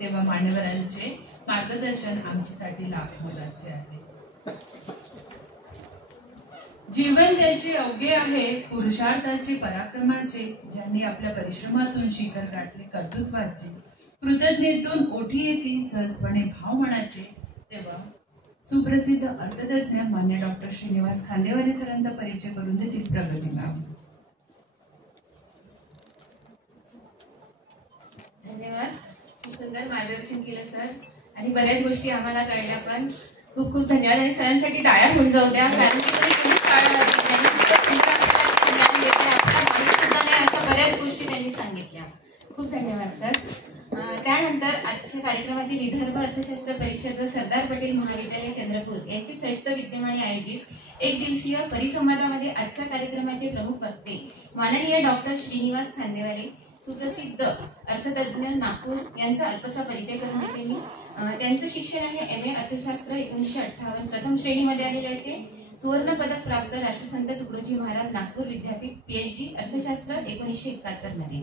तेव्हा मान्यवरांचे मार्गदर्शन आमच्यासाठी लाभ मोलाचे आहे. जीवन त्याचे अवघे आहे पुरुषार्थाचे पराक्रमाचे, ज्यांनी आपल्या परिश्रमातून शिखर गाठले कर्तृत्वाचे, कृतज्ञतेतून ओठी येते सहजपणे भाव म्हणाचे. तेव्हा सुप्रसिद्ध अर्थतज्ञ मान्य डॉक्टर श्रीनिवास खांदेवाले सरांचा परिचय करून देतील प्रगती मॅम. धन्यवाद. खूप सुंदर मार्गदर्शन केलं सर आणि बऱ्याच गोष्टी आम्हाला कळल्या पण. खूप खूप धन्यवाद. आणि सरांसाठी टाळ्या होऊन जाऊ द्या, कारण की अशा बऱ्याच गोष्टी त्यांनी सांगितल्या. खूप धन्यवाद सर. त्यानंतर आजच्या कार्यक्रमाची विदर्भ अर्थशास्त्र परिषद व सरदार पटेल महाविद्यालय चंद्रपूर यांची संयुक्त विद्यमाने आयोजित एक दिवसीय परिसंवादामध्ये आजच्या कार्यक्रमाचे प्रमुख वक्ते माननीय डॉक्टर श्रीनिवास खांदेवाले, सुप्रसिद्ध अर्थतज्ञ नागपूर, यांचा अल्पसा परिचय करून देते मी. त्यांचं शिक्षण आहे MA अर्थशास्त्र 1958, प्रथम श्रेणीमध्ये आलेले आहे ते. सुवर्ण पदक प्राप्त राष्ट्रसंत तुकडोजी महाराज नागपूर विद्यापीठ PhD अर्थशास्त्र 1971 मध्ये,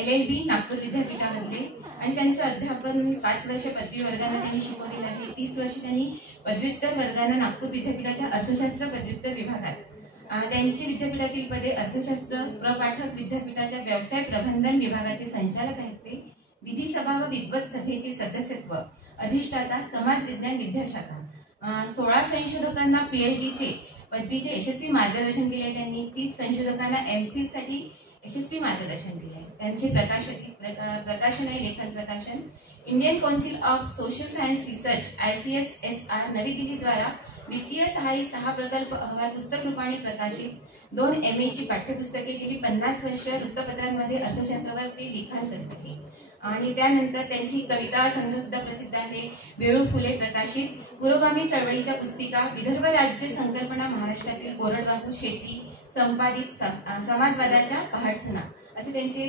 LLB नागपूर विद्यापीठामध्ये. आणि त्यांचं अध्यापन 5 वर्ष पदवी वर्गाने त्यांनी शिकवलेलं आहे. 30 वर्ष त्यांनी पदव्युत्तर वर्गाने नागपूर विद्यापीठाच्या अर्थशास्त्र पदव्युत्तर विभागात, त्यांची विद्यापीठातील पदे अर्थशास्त्र प्रपाठक, विद्यापीठाच्या व्यवसाय प्रबंधन विभागाचे संचालक आहेत ते. विधी सभा व विद्वत सभेचे सदस्यत्व, अधिष्ठाता समाज विज्ञान विद्याशाखा. 16 संशोधकांना PhDचे पदवीचे यशस्वी मार्गदर्शन केले त्यांनी. 30 संशोधकांना MPhil साठी यशस्वी मार्गदर्शन केले. त्यांचे प्रकाशन आहे लेखन प्रकाशन Indian council of social science research ICSSR नवी दिल्ली द्वारा वित्तीय सहाय्य 6 प्रकल्प अहवाल पुस्तक रूपाने प्रकाशित. 2 MA ची पाठ्यपुस्तके, गेली 50 वर्ष वृत्तपत्रांमध्ये अर्थशास्त्रावर ते लिखाण करत आहे. आणि त्यानंतर त्यांची कविता संग्रह सुद्धा प्रसिद्ध आहे. वेळू फुले प्रकाशित, पुरोगामी चळवळीच्या पुस्तिका, विदर्भ राज्य संकल्पना, महाराष्ट्रातील कोरडवाहू शेती, संपादित समाजवादाच्या पहाटखणा असे त्यांचे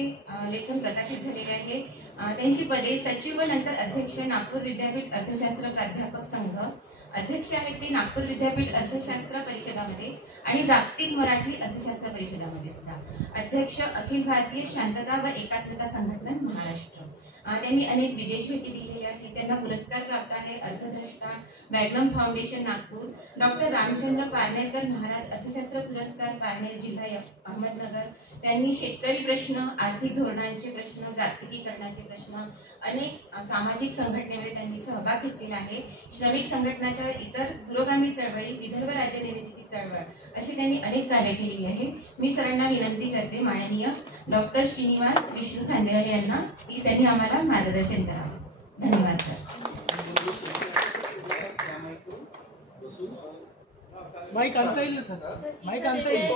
लेखन प्रकाशित झालेले आहे. त्यांची पदे सचिव व नंतर अध्यक्ष नागपूर विद्यापीठ अर्थशास्त्र प्राध्यापक संघ, अध्यक्ष आहेत ते नागपूर विद्यापीठ अर्थशास्त्र परिषदामध्ये आणि जागतिक मराठी अर्थशास्त्र परिषदामध्ये सुद्धा, अध्यक्ष अखिल भारतीय शांतता व एकात्मता संघटना महाराष्ट्र. त्यांनी अनेक विदेश भेटी दिलेल्या आहेत. त्यांना पुरस्कार प्राप्त आहे अर्थद्रष्टा, Magnum foundation Nagpur, doctor Ramchandra Parnerkar Maharaj अर्थशास्त्र पुरस्कार पारनेर जिल्हा अहमदनगर. त्यांनी शेतकरी प्रश्न, आर्थिक धोरणांचे प्रश्न, जागतिकीकरणाचे प्रश्न, अनेक सामाजिक संघटनेमध्ये त्यांनी सहभाग घेतलेला आहे. श्रमिक संघटनाच्या इतर पुरोगामी चळवळी, विदर्भ राज्य निर्मितीची चळवळ अशी त्यांनी अनेक कार्य केलेली आहे. मी सरांना विनंती करते माननीय डॉक्टर श्रीनिवास विष्णू खांदेवाले यांना की त्यांनी आम्हाला मार्गदर्शन करावे. धन्यवाद सर. माईक आणता येईल सर, माईक आणता येईल.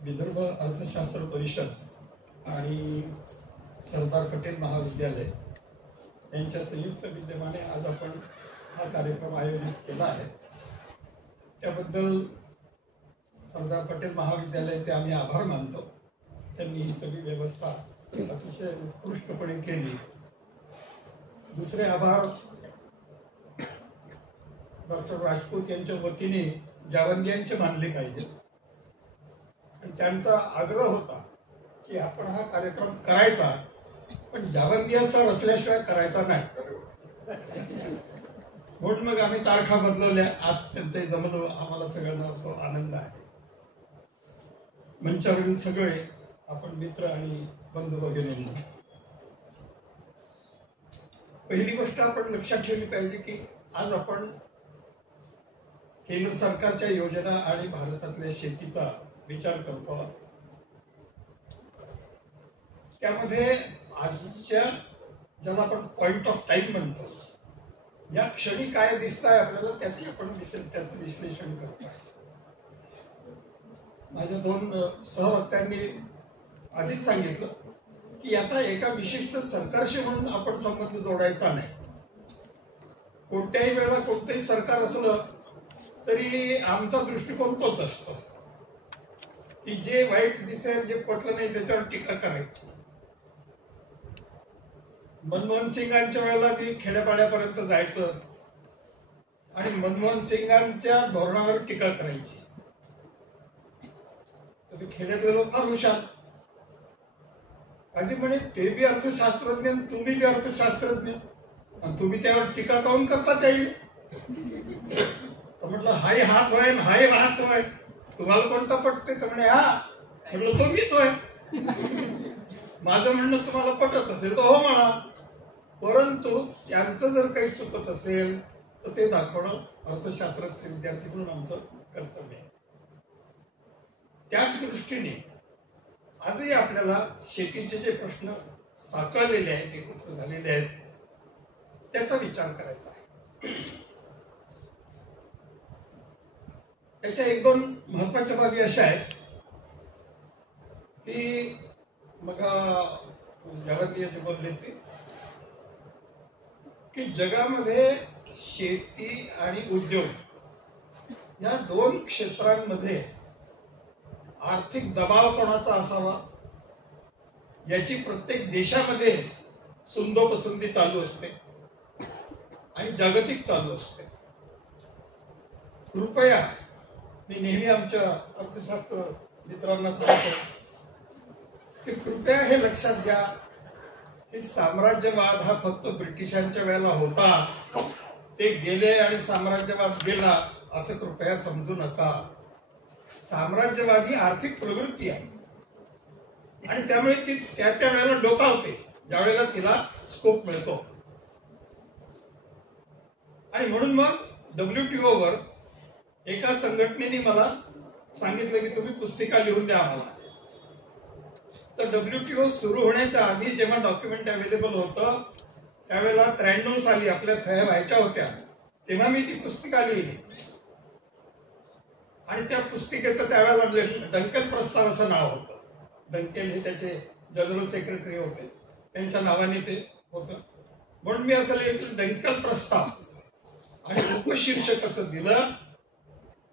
विदर्भ अर्थशास्त्र परिषद आणि सरदार पटेल महाविद्यालय यांच्या संयुक्त विद्यमाने आज आपण हा कार्यक्रम आयोजित केला आहे. त्याबद्दल सरदार पटेल महाविद्यालयाचे आम्ही आभार मानतो. त्यांनी ही सगळी व्यवस्था अतिशय उत्कृष्टपणे केली. दुसरे आभार डॉक्टर राजपूत यांच्या वतीने जावंदियांचे मानले पाहिजे. त्यांचा आग्रह होता की आपण हा कार्यक्रम करायचा, पण जावंदिया सर असल्याशिवाय करायचा नाही. म्हणून मग आम्ही तारखा बदलवल्या. आज त्यांचंही जमलं. आम्हाला सगळ्यांना तो आनंद आहे. मंचावरील सगळे आपण मित्र आणि बंधू भगिनींना, पहिली गोष्ट आपण लक्षात ठेवली पाहिजे की आज आपण केंद्र सरकारच्या योजना आणि भारतातल्या शेतीचा विचार करतो. त्यामध्ये आजच्या ज्याला आपण पॉइंट ऑफ टाइम म्हणतो, या क्षणी काय दिसत आहे आपल्याला त्याची आपण त्याचं विश्लेषण करतो. माझ्या 2 सहवक्त्यांनी आधीच सांगितलं की याचा एका विशिष्ट सरकारशी म्हणून आपण संबंध जोडायचा नाही. कोणत्याही वेळेला कोणतंही सरकार असलं तरी आमचा दृष्टिकोन तोच असतो. की जे वाईट दिसेल, जे पटलं नाही त्याच्यावर टीका करायची. मनमोहन सिंगांच्या वेळेला मी खेड्यापाड्यापर्यंत जायचं आणि मनमोहन सिंगांच्या धोरणावर टीका करायची. तर खेड्यातले लोक फार हुशार. आजी म्हणे ते बी अर्थशास्त्रज्ञ, तुम्ही बी अर्थशास्त्रज्ञ, आणि तुम्ही त्यावर टीका काऊन करता त्याही. तर म्हटलं हाही हात होय हाही हात होय, तुम्हाला कोणता पटते? तर म्हणे हा. म्हटलं तो मीच होय. माझं म्हणणं तुम्हाला पटत असेल तर हो म्हणा, परंतु त्यांचं जर काही चुकत असेल तर ते दाखवणं अर्थशास्त्राचे विद्यार्थी म्हणून आमचं कर्तव्य आहे. त्याच दृष्टीने आजही आपल्याला शेतीचे जे प्रश्न साकळलेले आहेत, एकत्र झालेले आहेत, त्याचा विचार करायचा आहे. त्याच्या एक दोन महत्वाच्या बाबी अशा आहेत की मग जगदीय जे बोलले ते की जगामध्ये शेती आणि उद्योग या दोन क्षेत्रांमध्ये आर्थिक दबाव कोणाचा असावा याची प्रत्येक देशामध्ये सुंदोपसुंदी चालू असते आणि जागतिक चालू असते. कृपया मी नेहमी आमच्या अर्थशास्त्र मित्रांना सांगतो की कृपया हे लक्षात घ्या की साम्राज्यवाद हा फक्त ब्रिटिशांच्या वेळेला होता, ते गेले आणि साम्राज्यवाद गेला असं कृपया समजू नका. साम्राज्यवादी आर्थिक प्रवृत्ती आहे आणि त्यामुळे ती त्या त्या वेळेला डोकावते ज्या वेळेला तिला स्कोप मिळतो. आणि म्हणून मग WTO वर एका संघटनेने मला सांगितलं की तुम्ही पुस्तिका लिहून द्या आम्हाला. तर WTO सुरू होण्याच्या आधी जेव्हा डॉक्युमेंट अवेलेबल होतं त्यावेळेला 93 साली आपल्या सह्या व्हायच्या होत्या, तेव्हा मी ती पुस्तिका लिहिली आणि त्या पुस्तिकेचं त्यावेळेला डंकेल प्रस्ताव असं नाव होतं. डंकेल हे त्याचे जनरल सेक्रेटरी होते, त्यांच्या नावाने ते होतं. म्हणून मी असं लिहिलं डंकेल प्रस्ताव आणि उपशीर्षक असं दिलं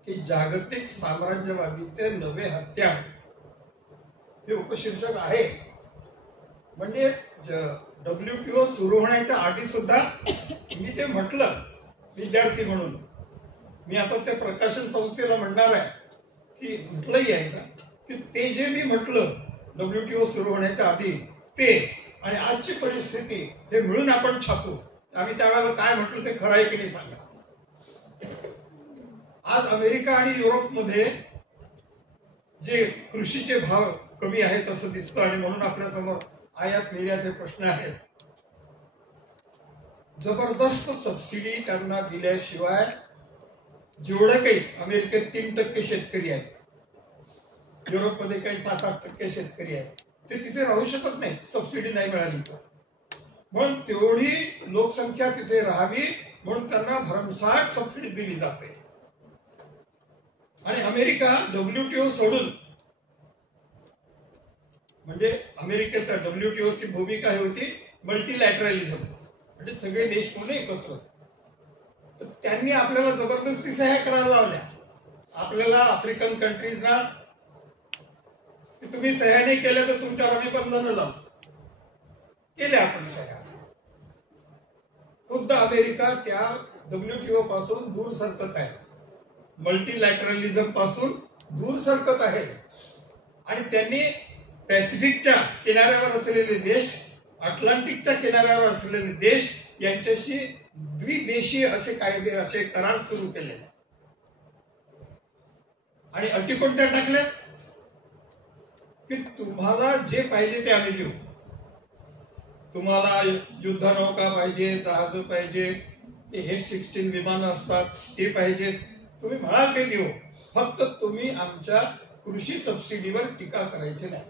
की जागतिक साम्राज्यवादीचे नवे हत्यार, हे उपशीर्षक आहे. म्हणजे WTO सुरू होण्याच्या आधी सुद्धा मी ते म्हटलं विद्यार्थी म्हणून. मी आता त्या प्रकाशन संस्थेला म्हणणार आहे की म्हटलंही आहे का की ते जे मी म्हटलं WTO सुरू होण्याच्या आधी ते आणि आजची परिस्थिती हे मिळून आपण छापू. आम्ही त्यावेळेला काय म्हटलं ते खरं आहे की नाही सांगा. आज अमेरिका आणि युरोपमध्ये जे कृषीचे भाव कमी आहेत असं दिसतं आणि म्हणून आपल्या समोर आयात निर्यात हे प्रश्न आहेत. जबरदस्त सबसिडी त्यांना दिल्याशिवाय जेवढं काही अमेरिकेत 3% शेतकरी आहेत, युरोपमध्ये काही 7-8% शेतकरी आहेत, ते तिथे राहू शकत नाही सबसिडी नाही मिळाली तर. म्हणून तेवढी लोकसंख्या तिथे राहावी म्हणून त्यांना भरमसाठ सबसिडी दिली जाते. आणि अमेरिका WTO सोडून, म्हणजे अमेरिकेचा WTO ची भूमिका होती मल्टीलॅटरलिझम, म्हणजे सगळे देश म्हणून एकत्र. तर त्यांनी आपल्याला जबरदस्ती सह्या करायला लावल्या. आपल्याला आफ्रिकन कंट्रीजना तुम्ही सह्या नाही केल्या तर तुमच्यावर आम्ही बंधनं लावू. केल्या आपण सह्या. खुद्द अमेरिका त्या WTO पासून दूर सरकत आहे, मल्टीलॅटरलिझम पासून दूर सरकत आहे. आणि त्यांनी पॅसिफिकच्या किनाऱ्यावर असलेले देश, अटलांटिकच्या किनाऱ्यावर असलेले देश यांच्याशी द्विदेशीय असे कायदे, असे करार सुरू केले. आणि अटी कोणत्या टाकल्या की तुम्हाला जे पाहिजे ते आम्ही देऊ. तुम्हाला युद्धनौका पाहिजे, जहाज पाहिजे, ते F-16 विमानं असतात ते पाहिजे, तुम्ही म्हणाल ते देऊ. फक्त तुम्ही आमच्या कृषी सबसिडीवर टीका करायची नाही.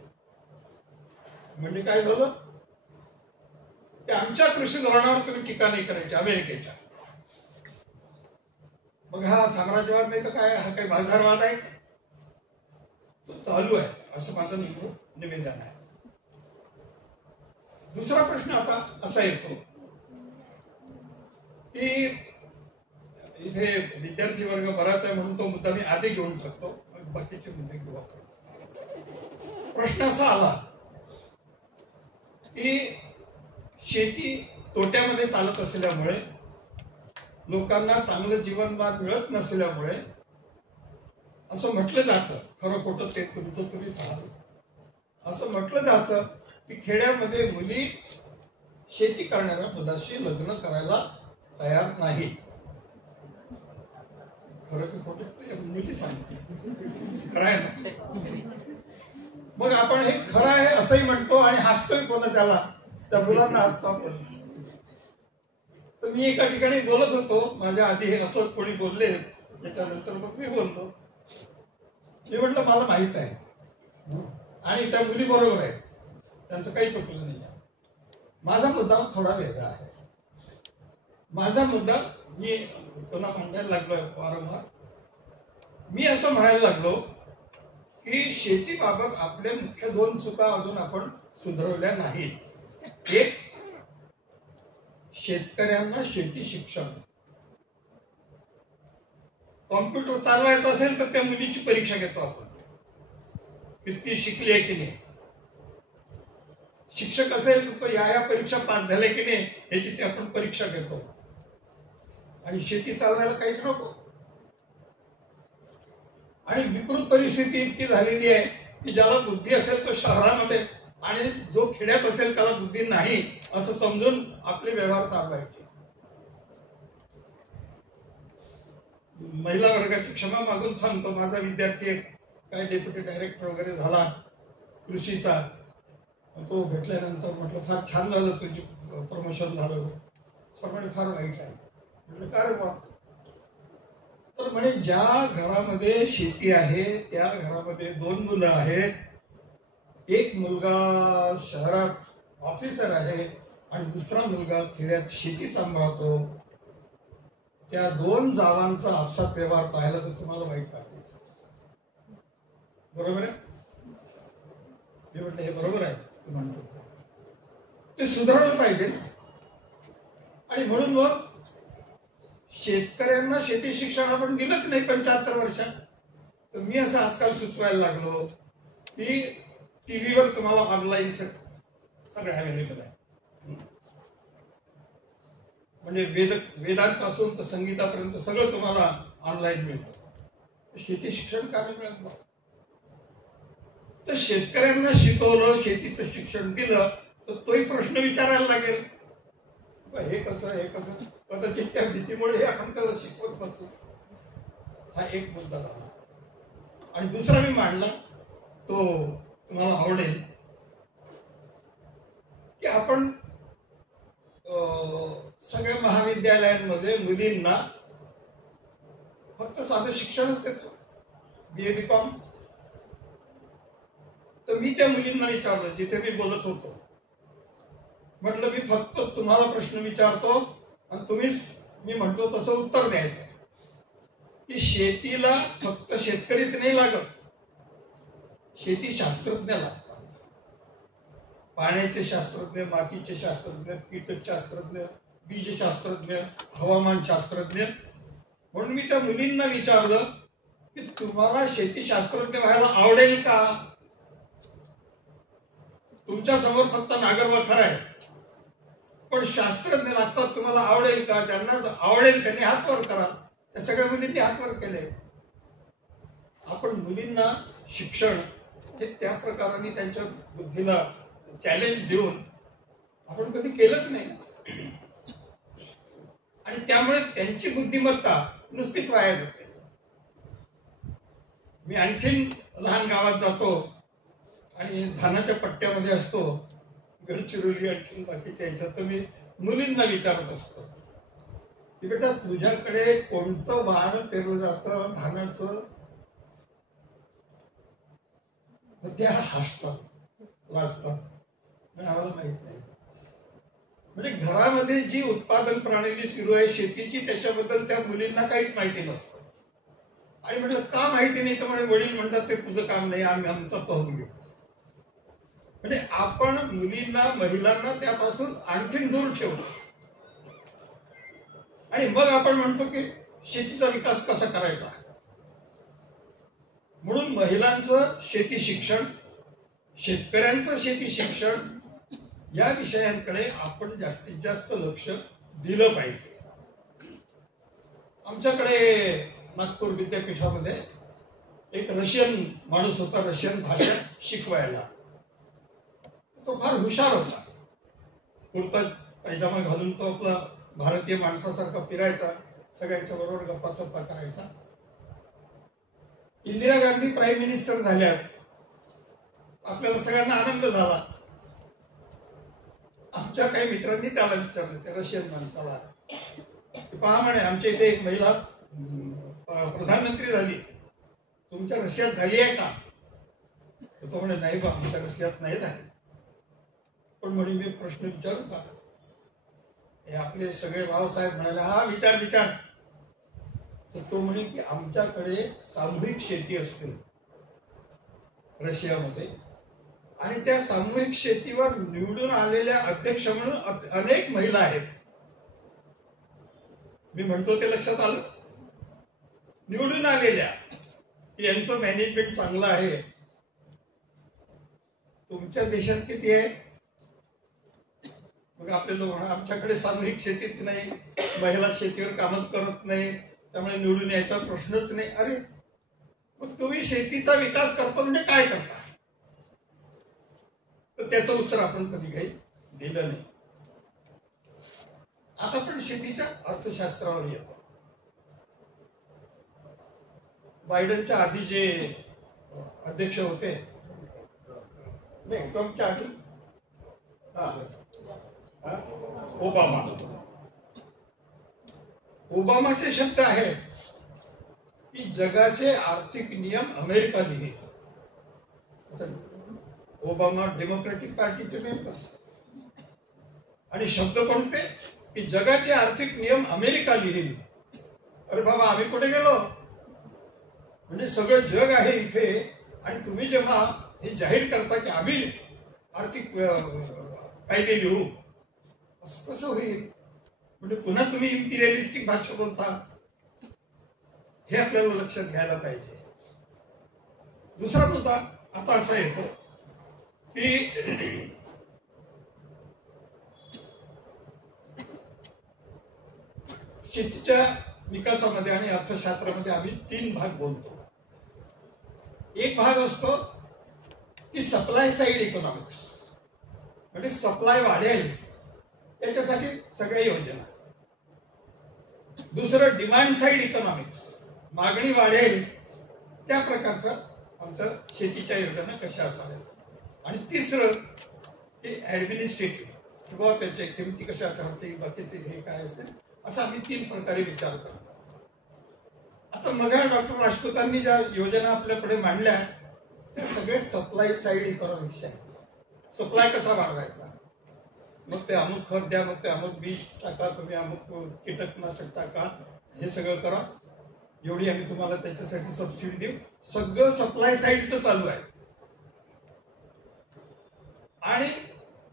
म्हणजे काय झालं की आमच्या कृषी धोरणावर तुम्ही टीका नाही करायची अमेरिकेच्या. मग हा साम्राज्यवाद नाही तर काय, हा काही बाजारवाद आहे? तो चालू आहे असं माझं निवेदन आहे. दुसरा प्रश्न आता असा येतो की इथे विद्यार्थी वर्ग बराच आहे म्हणून तो मुद्दा मी आधी घेऊन टाकतो, बाकीचे मुद्दे घेऊ आपण. प्रश्न असा आला की शेती तोट्यामध्ये चालत असल्यामुळे, लोकांना चांगलं जीवनमान मिळत नसल्यामुळे असं म्हटलं जातं, खरं खोटं ते तुमचं तुम्ही पाहाल, असं म्हटलं जातं की खेड्यामध्ये मुली शेती करणाऱ्या मुलाशी लग्न करायला तयार नाही. खरं की खोटं मुली सांगते, खरं आहे ना. मग आपण हे खरं आहे असंही म्हणतो आणि हसतोय कोण त्याला, त्या मुलांना हसतो आपण. तर मी एका ठिकाणी बोलत होतो, माझ्या आधी हे असं कोणी बोलले, त्याच्यानंतर मग मी बोललो. मी म्हटलं मला माहित आहे आणि त्या मुली बरोबर आहेत, त्यांचं काही चुकलं नाही. माझा मुद्दा थोडा वेगळा आहे. माझा मुद्दा मी पुन्हा मांडायला लागलोय वारंवार. मी असं म्हणायला लागलो की शेतीबाबत आपल्या मुख्य 2 चुका अजून आपण सुधारवल्या नाहीत. एक, शेतकऱ्यांना शेती शिक्षण. कॉम्प्युटर चालवायचं असेल तर त्या मुलीची परीक्षा घेतो आपण, किती शिकली आहे की नाही. शिक्षक असेल तर तो या परीक्षा पास झाले की नाही याची ती आपण परीक्षा घेतो. आणि शेती चालवायला काहीच नको. आणि विकृत परिस्थिती इतकी झालेली आहे की ज्याला बुद्धी असेल तो शहरामध्ये आणि जो खेड्यात असेल त्याला बुद्धी नाही असं समजून आपले व्यवहार चालवायचे. महिला वर्गाची क्षमा मागून सांगतो, माझा विद्यार्थी काय डेप्युटी डायरेक्टर वगैरे झाला कृषीचा. तो भेटल्यानंतर म्हटलं फार छान झालं, तुझी प्रमोशन झालं. सगळं फार वाईट आहे. म्हटलं काय रे बा. तर म्हणे ज्या घरामध्ये शेती आहे त्या घरामध्ये 2 मुलं आहेत, एक मुलगा शहरात ऑफिसर आहे आणि दुसरा मुलगा खेड्यात शेती सांभाळतो. त्या 2 जावांचा आपसात व्यवहार पाहिला तर तुम्हाला वाईट वाटेल. बरोबर आहे. मी म्हटलं हे बरोबर आहे तू म्हणतो, ते सुधारलं पाहिजे. आणि म्हणून मग शेतकऱ्यांना शेती शिक्षण आपण दिलंच नाही 75 वर्षात. तर मी असं आजकाल सुचवायला लागलो की टीव्हीवर तुम्हाला ऑनलाईन सगळं अवेलेबल आहे. म्हणजे वेदांपासून तर संगीतापर्यंत सगळं तुम्हाला ऑनलाईन मिळतं. शेती शिक्षण का नाही मिळत मग. तर शेतकऱ्यांना शिकवलं, शेतीचं शिक्षण दिलं तर तोही प्रश्न विचारायला लागेल, हे कसं हे कसं. कदाचित त्या भीतीमुळे आपण त्याला शिकवत नसू. हा एक मुद्दा झाला. आणि दुसरा मी मांडला तो तुम्हाला आवडेल की आपण सगळ्या महाविद्यालयांमध्ये मुलींना फक्त साधं शिक्षणच देतो, BA BCom. तर मी त्या मुलींना विचारलं जिथे मी बोलत होतो, म्हटलं मी फक्त तुम्हाला प्रश्न विचारतो आणि तुम्हीच मी म्हणतो तसं उत्तर द्यायचं की शेतीला फक्त शेतकरीच नाही लागत, शेती शास्त्रज्ञ लागतात. पाण्याचे शास्त्रज्ञ, मातीचे शास्त्रज्ञ, कीटकशास्त्रज्ञ, बीजशास्त्रज्ञ, हवामान शास्त्रज्ञ. म्हणून मी त्या मुलींना विचारलं की तुम्हाला शेती शास्त्रज्ञ व्हायला आवडेल का. तुमच्या समोर फक्त नांगरवखर आहे पण शास्त्रज्ञ लागतात, तुम्हाला आवडेल का. ज्यांना आवडेल त्यांनी हात वर करा. त्या सगळ्या मुलींनी हात वर केले. आपण मुलींना शिक्षण हे त्या प्रकाराने त्यांच्या बुद्धीला चॅलेंज देऊन आपण कधी केलंच नाही. आणि त्यामुळे त्यांची बुद्धिमत्ता नुसतीच वाया जाते. मी आणखीन लहान गावात जातो आणि धानाच्या पट्ट्यामध्ये असतो, गडचिरोली आणखीन बाकीच्या ह्याच्यात, तर मी मुलींना विचारत असतो की बेटा तुझ्याकडे कोणतं वाण पेरलं जातं धानाचं. त्या हसतात, लाजतात, आम्हाला माहित नाही. म्हणजे घरामध्ये जी उत्पादन प्रणाली सुरू आहे शेतीची त्याच्याबद्दल त्या मुलींना काहीच माहिती नसतं. आणि म्हटलं का माहिती नाही तर म्हणे वडील म्हणतात ते तुझं काम नाही, आम्ही आमचं पाहून घेऊ. म्हणजे आपण मुलींना महिलांना त्यापासून आणखीन दूर ठेवतो. आणि मग आपण म्हणतो की शेतीचा विकास कसा करायचा. म्हणून महिलांचं शेती शिक्षण शेतकऱ्यांचं शेती शिक्षण या विषयांकडे आपण जास्तीत जास्त लक्ष दिलं पाहिजे. आमच्याकडे नागपूर विद्यापीठामध्ये एक रशियन माणूस होता, रशियन भाषा शिकवायला. तो फार हुशार होता. कुर्ता पैजामा घालून तो आपला भारतीय माणसासारखा फिरायचा, सगळ्यांच्या बरोबर गप्पा चप्पा करायचा. इंदिरा गांधी प्राईम मिनिस्टर झाल्या, आपल्याला सगळ्यांना आनंद झाला. आमच्या काही मित्रांनी त्याला विचारलं, त्या रशियन माणसाला, पहा म्हणे आमच्या इथे एक महिला प्रधानमंत्री झाली, तुमच्या रशियात झाली आहे का? तो म्हणे नाही बा, आमच्या रशियात नाही झाली. पण म्हणे मी प्रश्न विचारू का? हे आपले सगळे रावसाहेब म्हणाले हा विचार विचार. तर तो म्हणे की आमच्याकडे सामूहिक शेती असते रशियामध्ये, आणि त्या सामूहिक शेतीवर निवडून आलेल्या अध्यक्ष म्हणून अनेक महिला आहेत. मी म्हणतो ते लक्षात आलं, निवडून आलेल्या, यांचं मॅनेजमेंट चांगलं आहे. तुमच्या देशात किती आहे? मग आपले लोक आमच्याकडे सामूहिक शेतीच नाही, महिला शेतीवर कामच करत नाही, त्यामुळे निवडून यायचा प्रश्नच नाही. अरे मग तुम्ही शेतीचा विकास करतो म्हणजे काय करता? तर त्याचं उत्तर आपण कधी काही दिलं नाही. आता पण शेतीच्या अर्थशास्त्रावर येतो. बायडनच्या आधी जे अध्यक्ष होते, ट्रम्पच्या आधी ओबामा, ओबामाचे शब्द आहेत की जगाचे आर्थिक नियम अमेरिका लिहिल. ओबामा डेमोक्रॅटिक पार्टीचे मेंबर, आणि शब्द कोणते की जगाचे आर्थिक नियम अमेरिका लिहिल. अरे बाबा, आम्ही कुठे गेलो? म्हणजे सगळं जग आहे इथे, आणि तुम्ही जेव्हा हे जाहीर करता की आम्ही आर्थिक कायदे लिहू, असं कसं होईल? म्हणजे पुन्हा तुम्ही इम्पिरियलिस्टिक भाषा बोलता. हे आपल्याला लक्षात घ्यायला पाहिजे. दुसरा मुद्दा आता असा येतो की शेतीच्या विकासामध्ये आणि अर्थशास्त्रामध्ये आम्ही 3 भाग बोलतो. एक भाग असतो की सप्लाय साइड इकॉनॉमिक्स, म्हणजे सप्लाय वाढेल त्याच्यासाठी सगळ्या योजना. दुसरं डिमांड साइड इकॉनॉमिक्स, मागणी वाढेल त्या प्रकारचं आमच्या शेतीच्या योजना कशा असाव्यात. आणि तिसरं हे ऍडमिनिस्ट्रेटिव्ह, किंवा त्याच्या किमती कशा ठरतील, बाकीचे हे काय असेल, असं आम्ही 3 प्रकारे विचार करतो. आता मग डॉक्टर राजपूतांनी ज्या योजना आपल्याकडे मांडल्या त्या सगळे सप्लाय साइड इकॉनॉमिक्स आहेत. सप्लाय कसा वाढवायचा, मग ते अमुक खत द्या, मग ते अमुक बीज टाका, तुम्ही अमुक कीटकनाशक टाका, हे सगळं करा, एवढी आम्ही तुम्हाला त्याच्यासाठी सबसिडी देऊ. सगळं सप्लाय साइडचं चालू आहे. आणि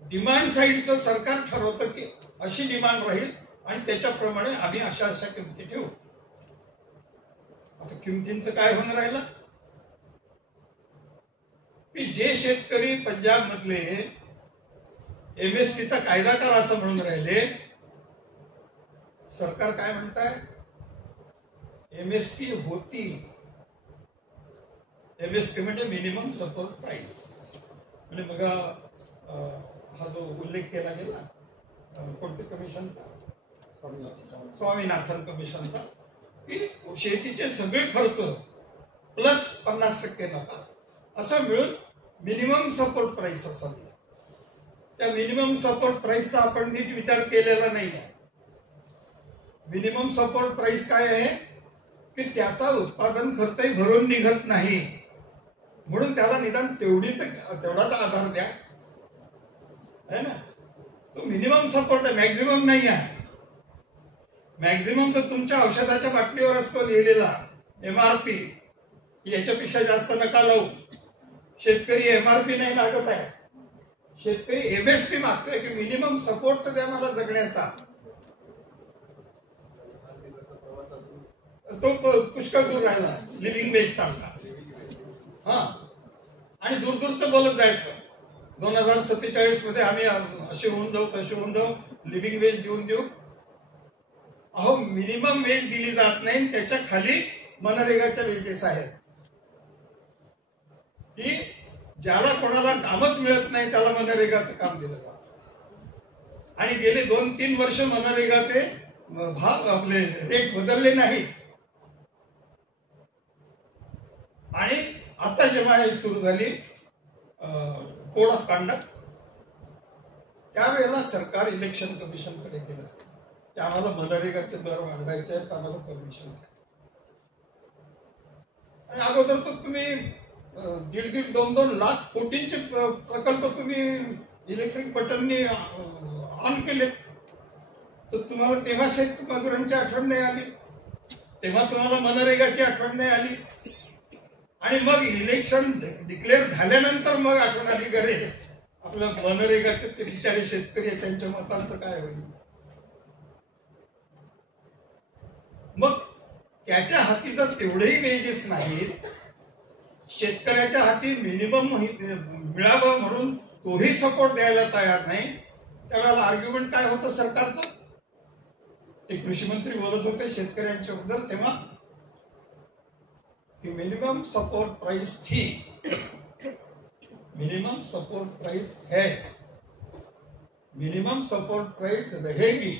डिमांड साइडचं सरकार ठरवतं की अशी डिमांड राहील आणि त्याच्याप्रमाणे आम्ही अशा अशा किमती ठेवू. आता किमतींचं काय होणं राहिलं की जे शेतकरी पंजाब मधले MSPचा कायदा करा असं म्हणून राहिले, सरकार काय म्हणताय, MSP होती. MSP म्हणजे मिनिमम सपोर्ट प्राइस. म्हणजे मग हा जो उल्लेख केला गेला कोणत्या कमिशनचा, स्वामीनाथन कमिशनचा, की शेतीचे सगळे खर्च प्लस 50% नफा असं मिळून मिनिमम सपोर्ट प्राइस असावी. त्या मिनिमम सपोर्ट प्राइसचा आपण नीट विचार केलेला नाही आहे. मिनिमम सपोर्ट प्राइस काय आहे की त्याचा उत्पादन खर्चही भरून निघत नाही, म्हणून त्याला निदान तेवढाच आधार द्या, है ना. तो मिनिमम सपोर्ट आहे, मॅक्झिमम नाही आहे. मॅक्झिमम तर तुमच्या औषधाच्या बाटलीवर असतो लिहिलेला MRP, याच्यापेक्षा जास्त नका लावू. शेतकरी MRP नाही मागत आहे, शेतकरी MSP मागतोय की मिनिमम सपोर्ट तर द्या मला जगण्याचा. तो पुष्कळ दूर राहिला लिव्हिंग वेज चांगला. हा, आणि दूरदूरचं बोलत जायचं. 2047 मध्ये आम्ही असे होऊन जाऊ, तसे होऊन जाऊ, लिव्हिंग वेज देऊन देऊ. अहो, मिनिमम वेज दिली जात नाही, त्याच्या खाली मनरेगाच्या वेजेस आहेत की ज्याला कोणाला कामच मिळत नाही त्याला मनरेगाचं काम दिलं जातं. आणि गेले 2-3 वर्ष मनरेगाचे भाव आपले रेट बदलले नाहीत. आणि आता जेव्हा हे सुरू झाली कोड ऑफ कंडक्ट, त्यावेळेला सरकार इलेक्शन कमिशनकडे गेलं की आम्हाला मनरेगाचे दर वाढवायचे आहेत, आम्हाला परमिशन द्या. आणि अगोदर तर तुम्ही 1.5-2 लाख कोटींचे प्रकल्प तुम्ही इलेक्ट्रिक बटननी ऑन केलेत, तर तुम्हाला तेव्हा शेतमजुरांची आठवण नाही आली, तेव्हा तुम्हाला मनरेगाची आठवण नाही आली. आणि मग इलेक्शन डिक्लेअर झाल्यानंतर मग आठवण आली घरे आपल्या मनरेगाचे ते बिचारे शेतकरी त्यांच्या मतांचं काय होईल. मग त्याच्या हाती जर तेवढेही वेजेस नाहीत, शेतकऱ्याच्या हाती मिनिमम मिळावं म्हणून तोही सपोर्ट द्यायला तयार नाही, त्यावेळेला आर्ग्युमेंट काय होतं सरकारचं. ते कृषी मंत्री बोलत होते शेतकऱ्यांच्या बद्दल तेव्हा की मिनिमम सपोर्ट प्राइस थी, मिनिमम सपोर्ट प्राइस है, मिनिमम सपोर्ट प्राइस रहेगी.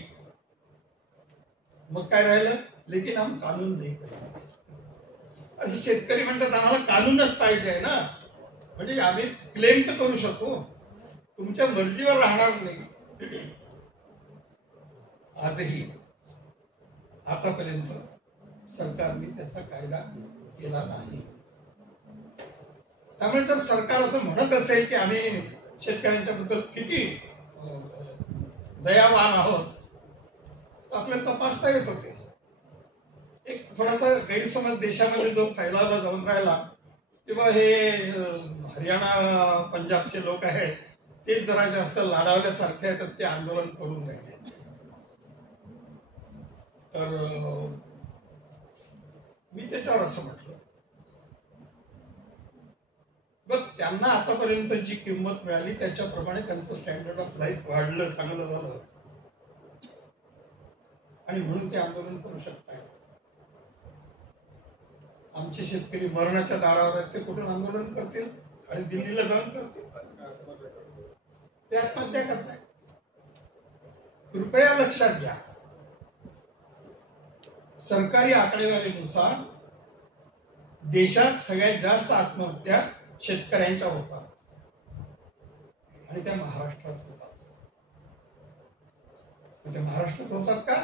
मग काय राहिलं, लेकिन हम कानून नाही करेंगे. असे शेतकरी म्हणतात आम्हाला कानूनच पाहिजे ना, म्हणजे आम्ही क्लेम तर करू शकू, तुमच्या मर्जीवर राहणार नाही. आजही आतापर्यंत सरकारने त्याचा कायदा केला नाही. त्यामुळे जर सरकार असं म्हणत असेल की आम्ही शेतकऱ्यांच्या बद्दल किती दयावान आहोत, तर आपल्याला तपासता येत होते. एक थोडासा गैरसमज देशामध्ये जो फैलावला जाऊन राहिला किंवा हे हरियाणा पंजाबचे लोक आहेत ते जरा जास्त लाडावल्यासारखे आहेत, तर ते आंदोलन करून राहिले. तर मी त्याच्यावर असं म्हटलं, बघ त्यांना आतापर्यंत जी किंमत मिळाली त्याच्याप्रमाणे त्यांचं स्टँडर्ड ऑफ लाईफ वाढलं, चांगलं झालं, आणि म्हणून ते आंदोलन करू शकतात. आमचे शेतकरी मरणाच्या दारावर आहेत, ते कुठून आंदोलन करतील आणि दिल्लीला जाऊन करतील, ते आत्महत्या करताय. कृपया लक्षात घ्या, सरकारी आकडेवारीनुसार देशात सगळ्यात जास्त आत्महत्या शेतकऱ्यांच्या होतात आणि त्या महाराष्ट्रात होतात. त्या महाराष्ट्रात होतात का?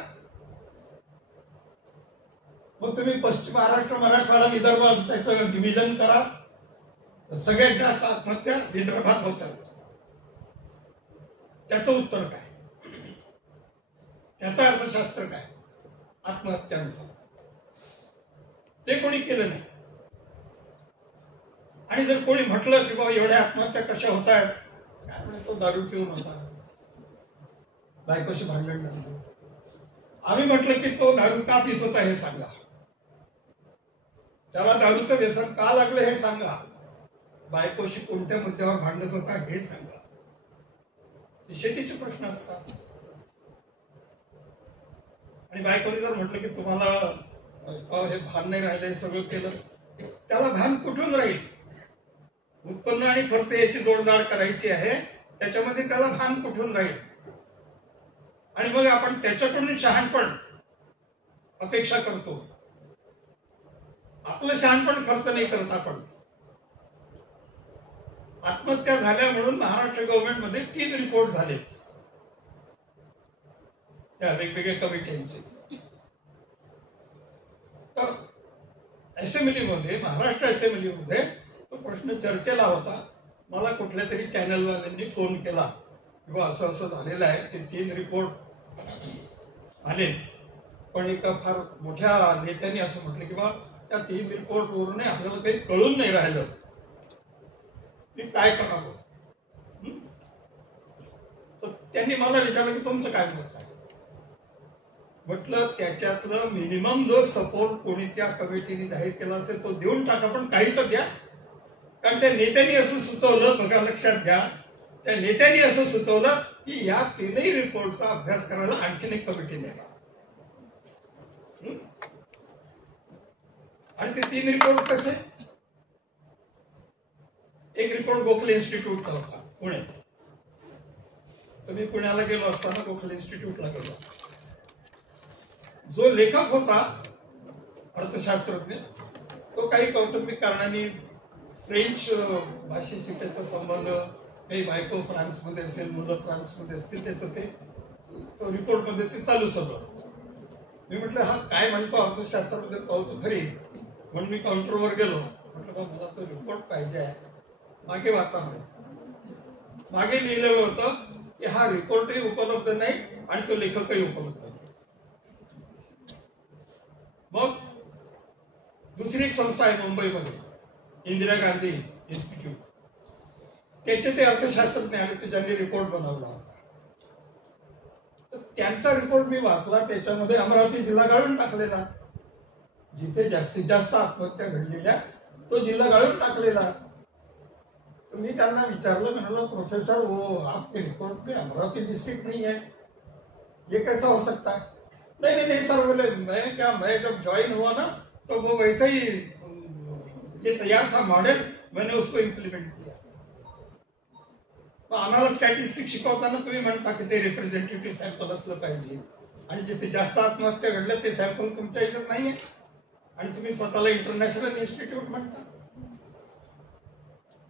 मग तुम्ही पश्चिम महाराष्ट्र, मराठवाडा, विदर्भ असं त्याचं डिव्हिजन करा, तर सगळ्यात जास्त आत्महत्या विदर्भात होतात. त्याचं उत्तर काय, त्याचं अर्थशास्त्र काय आत्महत्यांचं, ते कोणी केलं नाही. आणि जर कोणी म्हटलं की बाबा एवढ्या आत्महत्या कशा होत आहेत, काय म्हणे तो दारू पिऊन होता, बायकोशी भांडण झालं. आम्ही म्हटलं की तो दारू का पित होता हे सांगा, त्याला दारूचं व्यसन का लागलं हे सांगा, बायकोशी कोणत्या मुद्द्यावर भांडत होता हे सांगा. हे शेतीचे प्रश्न असतात. आणि बायकोने जर म्हटलं की तुम्हाला हे भान नाही राहिलं, हे सगळं केलं, त्याला भान कुठून राहील? उत्पन्न आणि खर्च याची जोडजाड करायची आहे, त्याच्यामध्ये त्याला भान कुठून राहील? आणि मग आपण त्याच्याकडून शहाणपण अपेक्षा करतो. आपलं शहाणपण खर्च नाही करत आपण. आत्महत्या झाल्या म्हणून महाराष्ट्र गव्हर्नमेंटमध्ये 3 रिपोर्ट झाले त्या वेगवेगळ्या कमिट्यांचे. तर असेंब्लीमध्ये, महाराष्ट्र असेंब्लीमध्ये तो प्रश्न चर्चेला होता. मला कुठल्या तरी चॅनलवाल्यांनी फोन केला किंवा असं असं झालेलं आहे, ते 3 रिपोर्ट आले. पण एका फार मोठ्या नेत्यांनी असं म्हटलं की बा त्या 3 रिपोर्ट वरून आपल्याला काही कळून नाही राहिलं की काय करावं. तर त्यांनी मला विचारलं की तुमचं काय मत आहे. म्हटलं त्याच्यातलं मिनिमम जो सपोर्ट कोणी त्या कमिटीने जाहीर केला असेल तो देऊन टाका, पण काही तर द्या. कारण त्या नेत्यांनी असं सुचवलं, बघा लक्षात घ्या, त्या नेत्यांनी असं सुचवलं की या तीनही रिपोर्टचा अभ्यास करायला आणखीन एक कमिटी नेमा. आणि ते 3 रिपोर्ट कसे? एक रिपोर्ट गोखले इन्स्टिट्यूटचा होता पुणे. तर मी पुण्याला गेलो असताना गोखले इन्स्टिट्यूटला गेलो. जो लेखक होता अर्थशास्त्रज्ञ, तो काही कौटुंबिक कारणांनी फ्रेंच भाषेशी त्याचा संबंध, काही बायको फ्रान्समध्ये असेल, मुलं फ्रान्समध्ये असतील, त्याचं ते तो रिपोर्टमध्ये ते चालू सगळं. मी म्हटलं हा काय म्हणतो अर्थशास्त्रामध्ये पाहतो खरी. म्हणून मी काउंटरवर गेलो. म्हटलं मला तो रिपोर्ट पाहिजे आहे, मागे वाचा म्हणे. मागे लिहिलेलं होतं की हा रिपोर्टही उपलब्ध नाही आणि तो लेखकही उपलब्ध नाही. मग दुसरी एक संस्था आहे मुंबईमध्ये, इंदिरा गांधी इन्स्टिट्यूट. त्याचे ते अर्थशास्त्रज्ञ आले, ते ज्यांनी रिपोर्ट बनवला होता. तर त्यांचा रिपोर्ट मी वाचला. त्याच्यामध्ये अमरावती जिल्हा गाळून टाकलेला, जिथे जास्तीत जास्त आत्महत्या घडलेल्या तो जिल्हा गाळून टाकलेला. तो मी त्यांना विचारलं, म्हणाला प्रोफेसर वो आपके रिपोर्ट में अमरावती डिस्ट्रिक्ट नहीं है, ये कैसा हो सकता है? नहीं नहीं सर, बोले मैं जब ज्वाइन हुआ ना तो वो वैसे ही ये तैयार था मॉडल, मैंने उसको इम्प्लीमेंट किया. आम्हाला स्टॅटिस्टिक्स शिकवताना तुम्ही म्हणता की ते रिप्रेझेंटेटिव्ह सॅम्पल असलं पाहिजे, आणि जिथे जास्त आत्महत्या घडल्या ते सॅम्पल तुमच्या ह्याच्यात नाहीये, आणि तुम्ही स्वतःला इंटरनॅशनल इन्स्टिट्यूट म्हणता.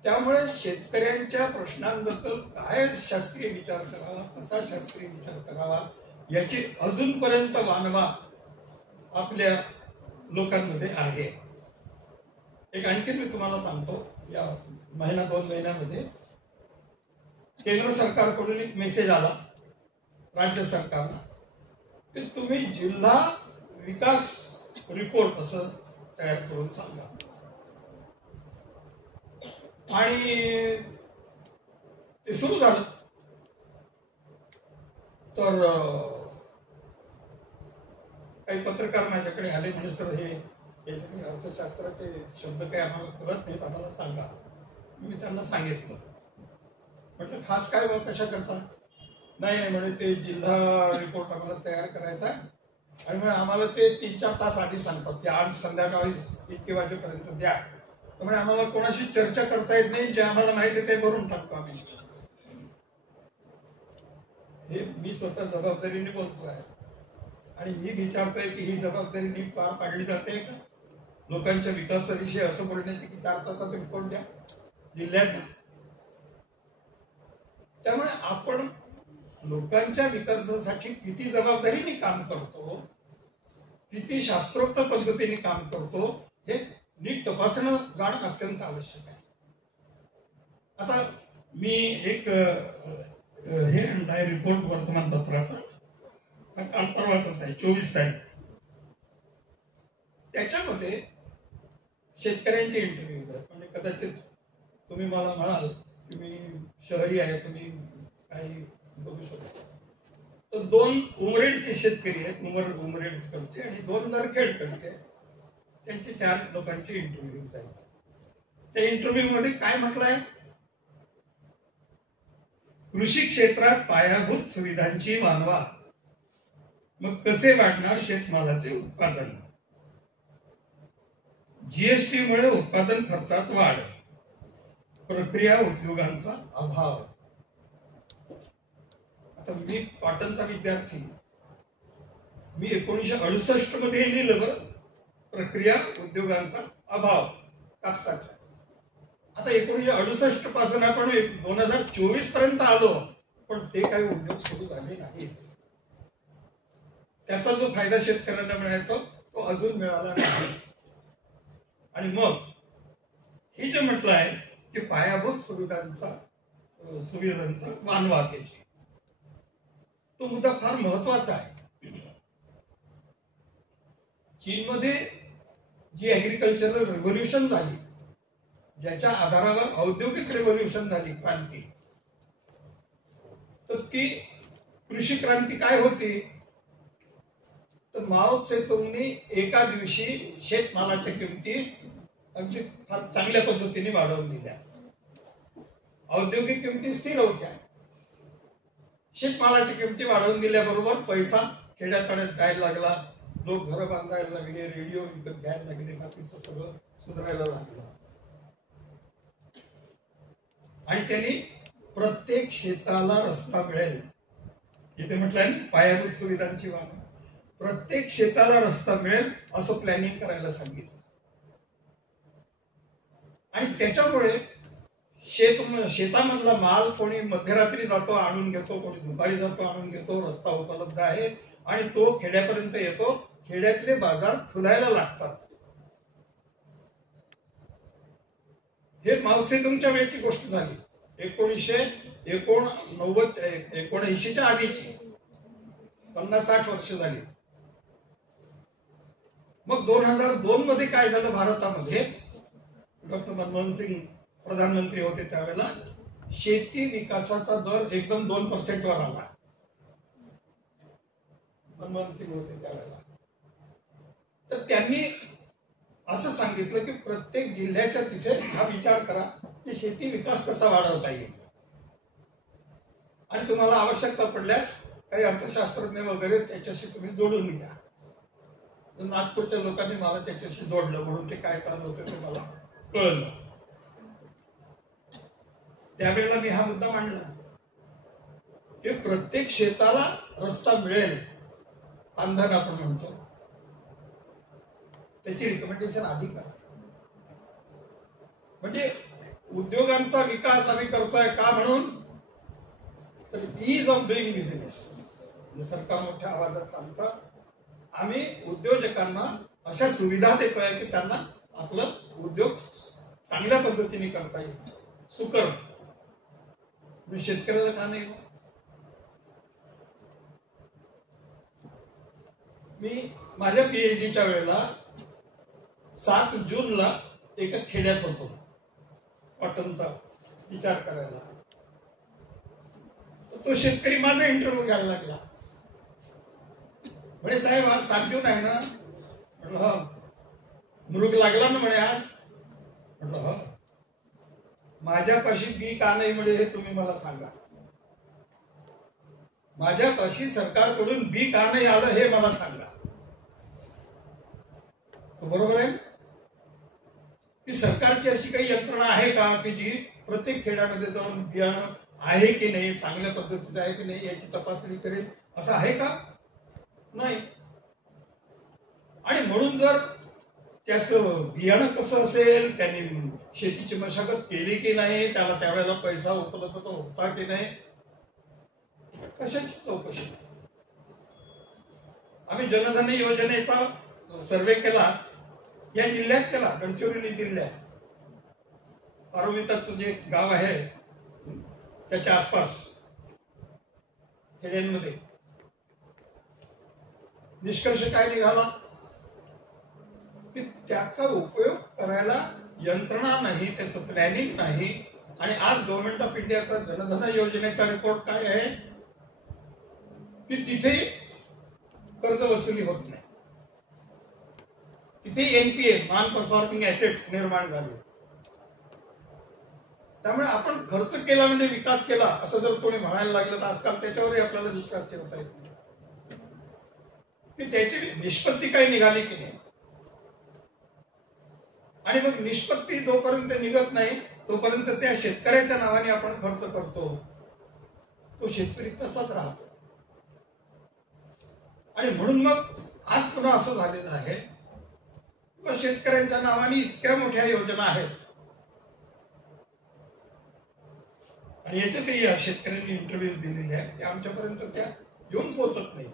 त्यामुळे शेतकऱ्यांच्या प्रश्नांबद्दल काय शास्त्रीय विचार करावा, कसा शास्त्रीय विचार करावा, याची अजूनपर्यंत वानवा आपल्या लोकांमध्ये आहे. एक आणखीन मी तुम्हाला सांगतो, या 1-2 महिन्यामध्ये केंद्र सरकारकडून एक मेसेज आला राज्य सरकारला की तुम्ही जिल्हा विकास रिपोर्ट असं तयार करून सांगा. आणि ते सुरू झालं. तर काही पत्रकार माझ्याकडे आले, म्हणजे सर हे अर्थशास्त्राचे शब्द काही आम्हाला कळत नाहीत, आम्हाला सांगा. मी त्यांना सांगितलं. म्हटलं खास काय व कशा करता? नाही म्हणे ते जिल्हा रिपोर्ट आम्हाला तयार करायचा आहे, आणि म्हणे आम्हाला ते 3-4 तास आधी सांगतात की आज संध्याकाळी इतके वाजेपर्यंत द्या. तर म्हणे आम्हाला कोणाशी चर्चा करता येत नाही, जे आम्हाला माहिती आहे ते भरून टाकतो आम्ही. हे मी स्वतः जबाबदारीने बोलतोय, आणि मी विचारतोय की ही जबाबदारी नीट पार पाडली जाते का? लोकांच्या विकासाविषयी असं बोलण्याची की 4 तासात रिपोर्ट द्या जिल्ह्यात. त्यामुळे आपण लोकांच्या विकासासाठी किती जबाबदारीने काम करतो, किती शास्त्रोक्त पद्धतीने काम करतो, हे नीट तपासणं जाणं अत्यंत आवश्यक आहे. आता मी एक हे आणलाय रिपोर्ट वर्तमानपत्राचा, काल परवाचाच आहे, 24 तारीख. त्याच्यामध्ये शेतकऱ्यांचे इंटरव्ह्यूज आहेत. म्हणजे कदाचित तुम्ही मला म्हणाल की मी शहरी आहे, तुम्ही काही बघू शकता. तर 2 उमरेडचे शेतकरी आहेत, उमरेडकडचे, आणि 2 नरखेडकडचे. त्यांचे 4 लोकांचे इंटरव्ह्यूज आहेत. त्या इंटरव्ह्यू मध्ये काय म्हटलंय? कृषी क्षेत्रात पायाभूत सुविधांची वानवा, मग कसे वाढणार शेतमालाचे उत्पादन? जीएसटी मुळे उत्पादन खर्चात वाढ, प्रक्रिया उद्योगांचा अभाव. आता मी कॉटनचा विद्यार्थी, मी 1968 मध्ये लिहिलं बरं, प्रक्रिया उद्योगांचा अभाव कापसाचा. आता 1968 पासून आपण 2024 पर्यंत आलो, पण ते काही उद्योग सुरू झाले नाहीत. त्याचा जो फायदा शेतकऱ्यांना मिळायचा तो अजून मिळाला नाही. आणि मग हे जे म्हटलं आहे की पायाभूत सुविधांचा वानवा, त्याची तो मुद्दा फार महत्वाचा आहे. चीनमध्ये जी ऍग्रिकल्चरल रेव्होल्युशन झाली, ज्याच्या आधारावर औद्योगिक रेव्होल्युशन झाली, क्रांती, तर ती कृषी क्रांती काय होती? तर माओ त्से तुंगनी एका दिवशी शेतमालाच्या किमती अगदी फार चांगल्या पद्धतीने वाढवून दिल्या. औद्योगिक किमती स्थिर होत्या. शेतमालाच्या किमती वाढवून दिल्याबरोबर पैसा खेड्याकडे जायला लागला. लोक घरं बांधायला लागले, रेडिओ विकत घ्यायला लागले, बाकीचं सगळं सुधारायला लागलं. आणि त्यांनी प्रत्येक शेताला रस्ता मिळेल, इथे म्हटलंय ना पायाभूत सुविधांची वाढ, प्रत्येक शेताला रस्ता मिळेल असं प्लॅनिंग करायला सांगितलं. आणि त्याच्यामुळे शेतामधला माल कोणी मध्यरात्री जातो आणून घेतो, कोणी दुपारी जातो आणून घेतो, रस्ता उपलब्ध आहे आणि तो खेड्यापर्यंत येतो. खेड्यातले बाजार फुलायला लागतात. हे माओ तुमच्या वेळेची गोष्ट झाली, 1979च्या आधीची, 50-60 वर्ष झाली. मग 2002 मध्ये काय झालं भारतामध्ये, डॉक्टर मनमोहन सिंग प्रधानमंत्री होते त्यावेळेला, शेती विकासाचा दर एकदम 2% वर आला. मनमोहन सिंग होते त्यावेळेला. तर त्यांनी असं सांगितलं की प्रत्येक जिल्ह्याच्या तिथे हा विचार करा की शेती विकास कसा वाढवता येईल, आणि तुम्हाला आवश्यकता पडल्यास काही अर्थशास्त्रज्ञ वगैरे त्याच्याशी तुम्ही जोडून घ्या. नागपूरच्या लोकांनी मला त्याच्याशी जोडलं, म्हणून ते काय चालू होतं ते मला कळलं. त्यावेळेला मी हा मुद्दा मांडला की प्रत्येक शेताला रस्ता मिळेल, अंधन आपण म्हणतो, त्याची रिकमेंडेशन आधी करा. म्हणजे उद्योगांचा विकास आम्ही करतोय का, म्हणून तर ईज ऑफ डुईंग बिझनेस, सरकार मोठ्या आवाजात सांगतं, आम्ही उद्योजकांना अशा सुविधा देतोय की त्यांना आपलं उद्योग चांगल्या पद्धतीने करता येईल, सुकर. शेतकऱ्याला का नाही? मी माझ्या PhDच्या वेळेला 7 जूनला एका खेड्यात होतो कॉटनचा विचार करायला. तो शेतकरी माझा इंटरव्ह्यू घ्यायला लागला. म्हणे साहेब आज 7 जून आहे ना? म्हटलं हो. मृग लागला ना म्हणे आज? म्हटलं हो. माझ्यापाशी बी का नाही म्हणे हे तुम्ही मला सांगा. माझ्यापाशी सरकारकडून बी का नाही आलं हे मला सांगा. तो बरोबर आहे की सरकारची अशी काही यंत्रणा आहे का की जी प्रत्येक खेड्यामध्ये जाऊन बियाणं आहे की नाही, चांगल्या पद्धतीचं आहे की नाही याची तपासणी करेल, असं आहे का? नाही. आणि म्हणून जर त्याचं बियाणं कसं असेल, त्यांनी शेतीची मशागत केली की नाही, त्याला त्यावेळेला पैसा उपलब्ध होता की नाही, कशाची चौकशी? आम्ही जनधन योजनेचा सर्वे केला, या जिल्ह्यात केला, गडचिरोली जिल्ह्यात. पारोमिताचं जे गाव आहे त्याच्या आसपास खेड्यांमध्ये. निष्कर्ष काय निघाला की त्याचा उपयोग करायला यंत्रणा नाही, त्याचं प्लॅनिंग नाही. आणि आज गव्हर्नमेंट ऑफ इंडियाचा जनधन योजनेचा रिपोर्ट काय आहे की तिथे कर्ज वसुली होत नाही, तिथे NPA नॉन परफॉर्मिंग ऍसेट्स निर्माण झाले. त्यामुळे आपण खर्च केला म्हणजे विकास केला असं जर कोणी म्हणायला लागलं तर आजकाल त्याच्यावरही आपल्याला विश्वास ठेवता येत नाही की त्याची निष्पत्ती काय निघाली की नाही. आणि मग निष्पत्ती जोपर्यंत निघत नाही तोपर्यंत त्या शेतकऱ्याच्या नावाने आपण खर्च करतो, तो शेतकरी तसाच राहतो. आणि म्हणून मग आज पुन्हा असं झालेलं आहे, शेतकऱ्यांच्या नावाने इतक्या मोठ्या योजना आहेत आणि याच्यातही या शेतकऱ्यांनी इंटरव्ह्यू दिलेले आहेत, त्या आमच्यापर्यंत त्या येऊन पोहोचत नाही.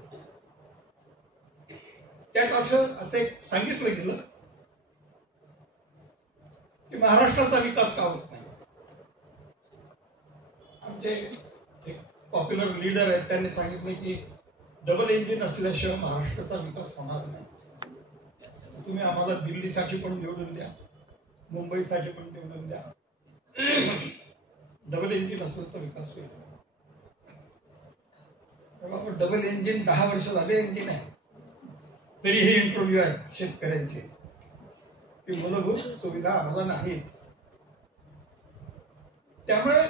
त्यात असं सांगितलं गेलं की महाराष्ट्राचा विकास का होत नाही. आमचे एक पॉप्युलर लीडर आहेत, त्यांनी सांगितलं की डबल इंजिन असल्याशिवाय महाराष्ट्राचा विकास होणार नाही. तुम्ही आम्हाला दिल्लीसाठी पण निवडून द्या, मुंबईसाठी पण निवडून द्या, डबल इंजिन असलं तर विकास होईल. डबल इंजिन 10 वर्ष झाले इंजिन आहे, तरी हे इंटरव्ह्यू आहेत शेतकऱ्यांचे. की मूलभूत सुविधा आम्हाला नाहीत. त्यामुळे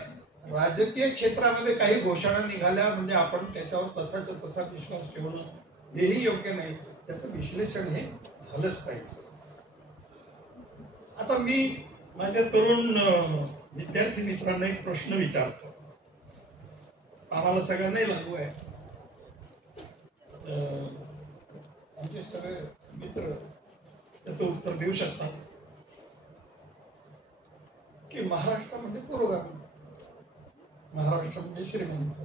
राजकीय क्षेत्रामध्ये काही घोषणा निघाल्या म्हणजे आपण त्याच्यावर तसाच्या तसा विश्वास ठेवणं हेही योग्य नाही. त्याचं विश्लेषण हे झालंच पाहिजे. आता मी माझ्या तरुण विद्यार्थी मित्रांना एक प्रश्न विचारतो. आम्हाला सगळ्यांनाही लागू आहे. आमचे सगळे मित्र त्याचं उत्तर देऊ शकतात की महाराष्ट्र म्हणजे पुरोगामी, महाराष्ट्र म्हणजे श्रीमंत.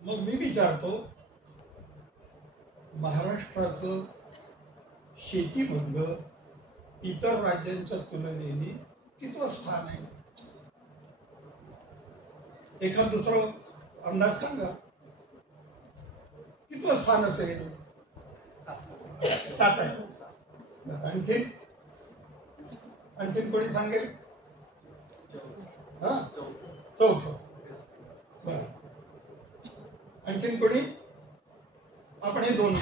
मग मी विचारतो, महाराष्ट्राचं शेतीमधलं इतर राज्यांच्या तुलनेने कितवं स्थान आहे? एखाद दुसरं अंदाज सांगा, कितवं स्थान असेल? 7 आहे. आणखीन कोणी सांगेल? हा, 4. बर. आणखीन कोणी? आपण हे 2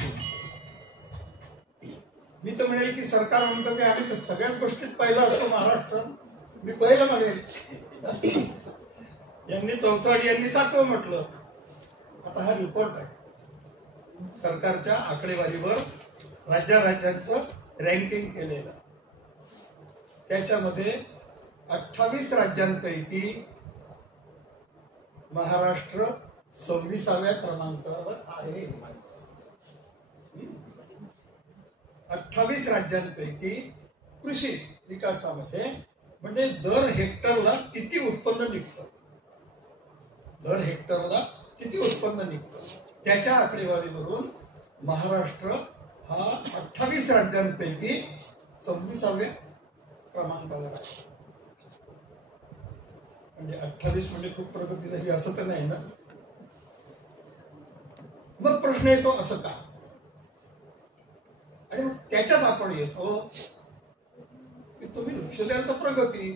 मी तर म्हणेल की सरकार म्हणतो की आम्ही तर सगळ्याच गोष्टीत पहिला असतो महाराष्ट्र. मी पहिलं म्हणेल. यांनी 4थं आणि यांनी 7वं म्हटलं. आता हा रिपोर्ट आहे सरकारच्या आकडेवारीवर राज्यांचं रँकिंग केलेलं. त्याच्यामध्ये 28 राज्यांपैकी महाराष्ट्र 26व्या क्रमांकावर आहे. 28 राज्यांपैकी कृषी विकासामध्ये म्हणजे दर हेक्टरला किती उत्पन्न निघतं, दर हेक्टरला किती उत्पन्न निघतं, त्याच्या आकडेवारीवरून महाराष्ट्र हा 28 राज्यांपैकी 26व्या क्रमांकावर आहे. म्हणजे 28 म्हणजे खूप प्रगती झाली असं तर नाही ना. मग प्रश्न येतो असं का? आणि मग त्याच्यात आपण येतो की तुम्ही लक्ष द्याल तर प्रगती,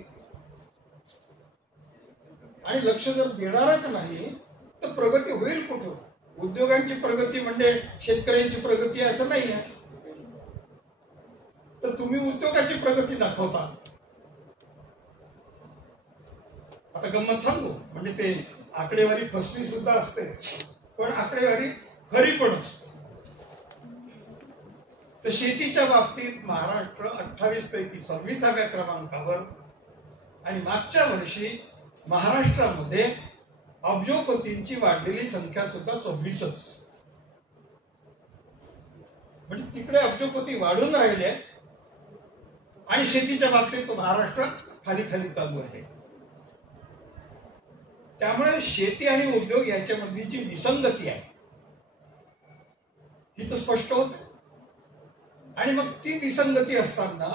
आणि लक्ष जर देणारच नाही तर प्रगती होईल कुठं? उद्योगांची प्रगती म्हणजे शेतकऱ्यांची प्रगती असं नाही आहे. तर तुम्ही उद्योगाची प्रगती दाखवता. आता गंमत सांगू, म्हणजे ते आकडेवारी फसवी सुद्धा असते पण आकडेवारी खरी पण असते. तर शेतीच्या बाबतीत महाराष्ट्र 28 पैकी 26व्या क्रमांकावर, आणि मागच्या वर्षी महाराष्ट्रामध्ये अब्जोपतींची वाढलेली संख्या सुद्धा 26च. म्हणजे तिकडे अब्जोपती वाढून राहिले आणि शेतीच्या बाबतीत महाराष्ट्र खाली खाली चालू आहे. त्यामुळे शेती आणि उद्योग याच्यामधली जी विसंगती आहे ही तर स्पष्ट होते. आणि मग ती विसंगती असताना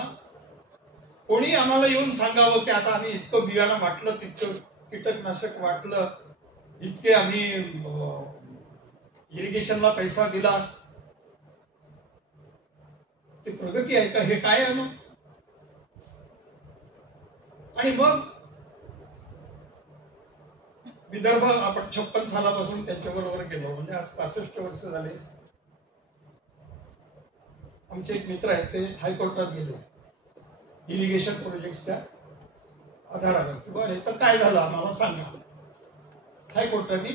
कोणी आम्हाला येऊन सांगावं की आता आम्ही इतकं बियाणं वाटलं, तितकं कीटकनाशक वाटलं, इतके आम्ही इरिगेशनला पैसा दिला, ते प्रगती आहे का? हे काय आहे मग? आणि मग विदर्भ आपण 56 सालापासून त्यांच्याबरोबर गेलो, म्हणजे आज 65 वर्ष झाले. आमचे एक मित्र आहेत ते हायकोर्टात गेले इरिगेशन प्रोजेक्टच्या आधारावर, किंवा ह्याचं काय झालं आम्हाला सांगा. हायकोर्टाने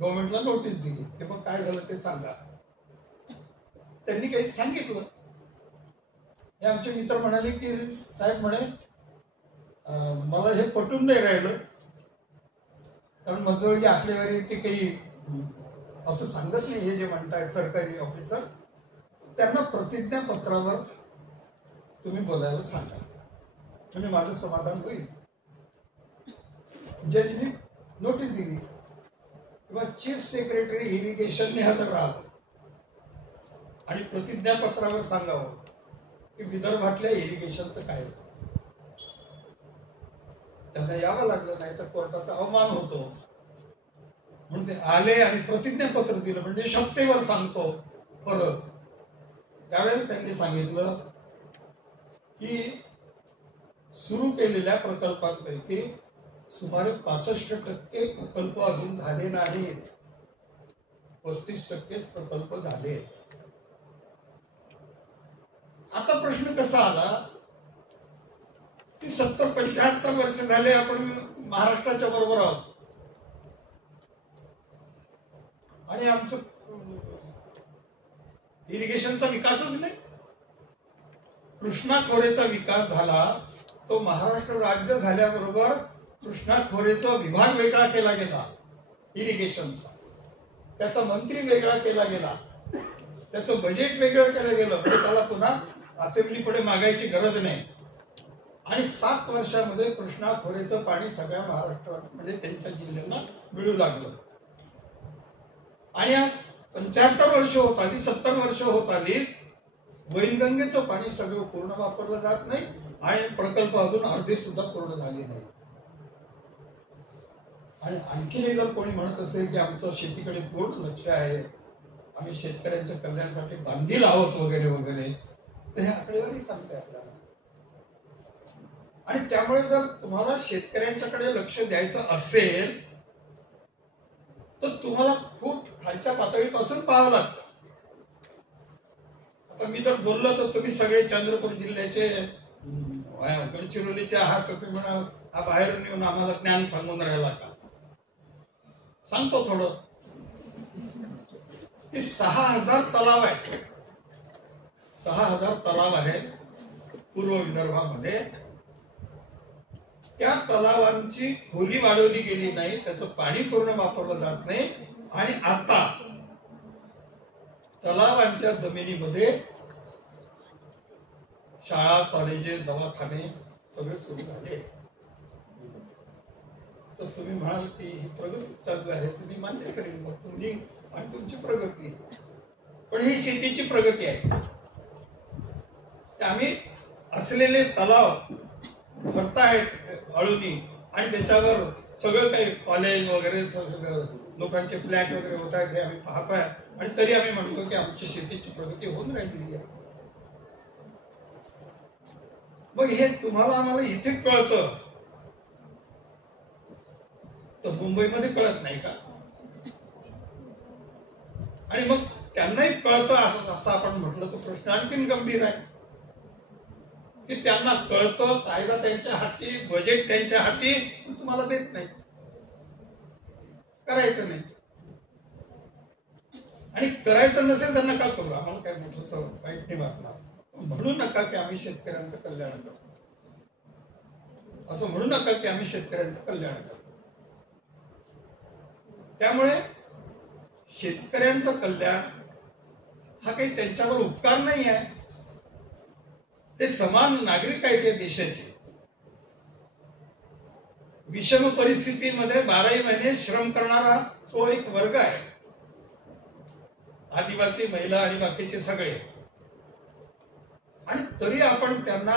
गव्हर्नमेंटला नोटीस दिली की मग काय झालं ते सांगा. त्यांनी काही सांगितलं. हे आमचे मित्र म्हणाले की साहेब म्हणे मला हे पटून नाही राहिलं, कारण मजूर जी आकडेवारी ती काही असं सांगत नाही. हे जे म्हणतायत सरकारी ऑफिसर, त्यांना प्रतिज्ञापत्रावर तुम्ही बोलायला सांगा, म्हणजे माझं समाधान होईल. जजनी नोटीस दिली किंवा चीफ सेक्रेटरी इरिगेशनने हजर राहावं आणि प्रतिज्ञापत्रावर सांगावं की विदर्भातल्या इरिगेशनचं काय. त्यांना यावं लागलं, नाही तर कोर्टाचा अवमान होतो. म्हणून ते आले आणि प्रतिज्ञापत्र दिलं, म्हणजे शक्तीवर सांगतो फरक. त्यावेळेला त्यांनी सांगितलं की सुरू केलेल्या प्रकल्पांपैकी सुमारे 65% प्रकल्प अजून झाले नाहीत, 35% प्रकल्प झाले. आता प्रश्न कसा आला की 70-75 वर्ष झाले आपण महाराष्ट्राच्या बरोबर आहोत आणि आमचं इरिगेशनचा विकासच नाही. कृष्णा खोरेचा विकास झाला तो महाराष्ट्र राज्य झाल्याबरोबर कृष्णा खोरेचा विभाग वेगळा केला गेला इरिगेशनचा, त्याचा मंत्री वेगळा केला गेला, त्याचं बजेट वेगळं केलं गेलं, म्हणजे त्याला पुन्हा असेंब्ली पुढे मागायची गरज नाही. आणि 7 वर्षामध्ये कृष्णा खोरेचं पाणी सगळ्या महाराष्ट्रात म्हणजे त्यांच्या जिल्ह्यांना मिळू लागलं. आणि आज 75 वर्ष होत आली, 70 वर्ष होत आली, वैनगंगेचं पाणी सगळं पूर्ण वापरलं जात नाही आणि प्रकल्प अजून अर्धे सुद्धा पूर्ण झाले नाही. आणि आणखी जर कोणी म्हणत असेल की आमचं शेतीकडे पूर्ण लक्ष आहे, आम्ही शेतकऱ्यांच्या कल्याणासाठी बांधील आहोत वगैरे वगैरे, तर हे आकडेवारी सांगते आपल्याला. आणि त्यामुळे जर तुम्हाला शेतकऱ्यांच्याकडे लक्ष द्यायचं असेल तर तुम्हाला खूप खालच्या पातळीपासून पाहावं लागतं. आता मी जर बोललो तर तुम्ही सगळे चंद्रपूर जिल्ह्याचे गडचिरोलीचे आहात, तर तुम्ही म्हणा हा बाहेरून येऊन आम्हाला ज्ञान सांगून राहिला का. सांगतो थोडं की 6000 तलाव आहेत, 6000 तलाव आहेत पूर्व विदर्भामध्ये. त्या तलावांची खोली वाढवली गेली नाही, त्याचं पाणी पूर्ण वापरलं जात नाही. आणि आता तलावांच्या जमिनीमध्ये शाळा, कॉलेजेस, दवाखाने सगळे सुरू झाले. तर तुम्ही म्हणाल की ही प्रगती चालू आहे, तुम्ही मान्य करेल मग तुम्ही आणि तुमची प्रगती, पण ही शेतीची प्रगती आहे. आम्ही असलेले तलाव भरतायत अळूनी आणि त्याच्यावर सगळं काही कॉलेज वगैरे सगळं लोकांचे फ्लॅट वगैरे होत आहेत हे आम्ही पाहतोय. आणि तरी आम्ही म्हणतो की आमची शेतीची प्रगती होऊन राहिलेली आहे. मग हे तुम्हाला आम्हाला इथे कळतं तर मुंबईमध्ये कळत नाही का. आणि मग त्यांनाही कळतं असं आपण म्हटलं तर प्रश्न आणखीन गंभीर आहे की त्यांना कळतं, कायदा त्यांच्या हाती, बजेट त्यांच्या हाती, तुम्हाला देत नाही, करायचं नाही. आणि करायचं नसेल तर नका करू, आम्हाला काय मोठं वाईट नाही वाटणार. म्हणू नका की आम्ही शेतकऱ्यांचं कल्याण करतो, असं म्हणू नका की आम्ही शेतकऱ्यांचं कल्याण करतो. त्यामुळे शेतकऱ्यांचं कल्याण हा काही त्यांच्यावर उपकार नाही आहे, ते समान नागरिक आहेत या देशाचे. विषम परिस्थितीमध्ये 12 महिने श्रम करणारा तो एक वर्ग आहे, आदिवासी, महिला आणि बाकीचे सगळे. आणि तरी आपण त्यांना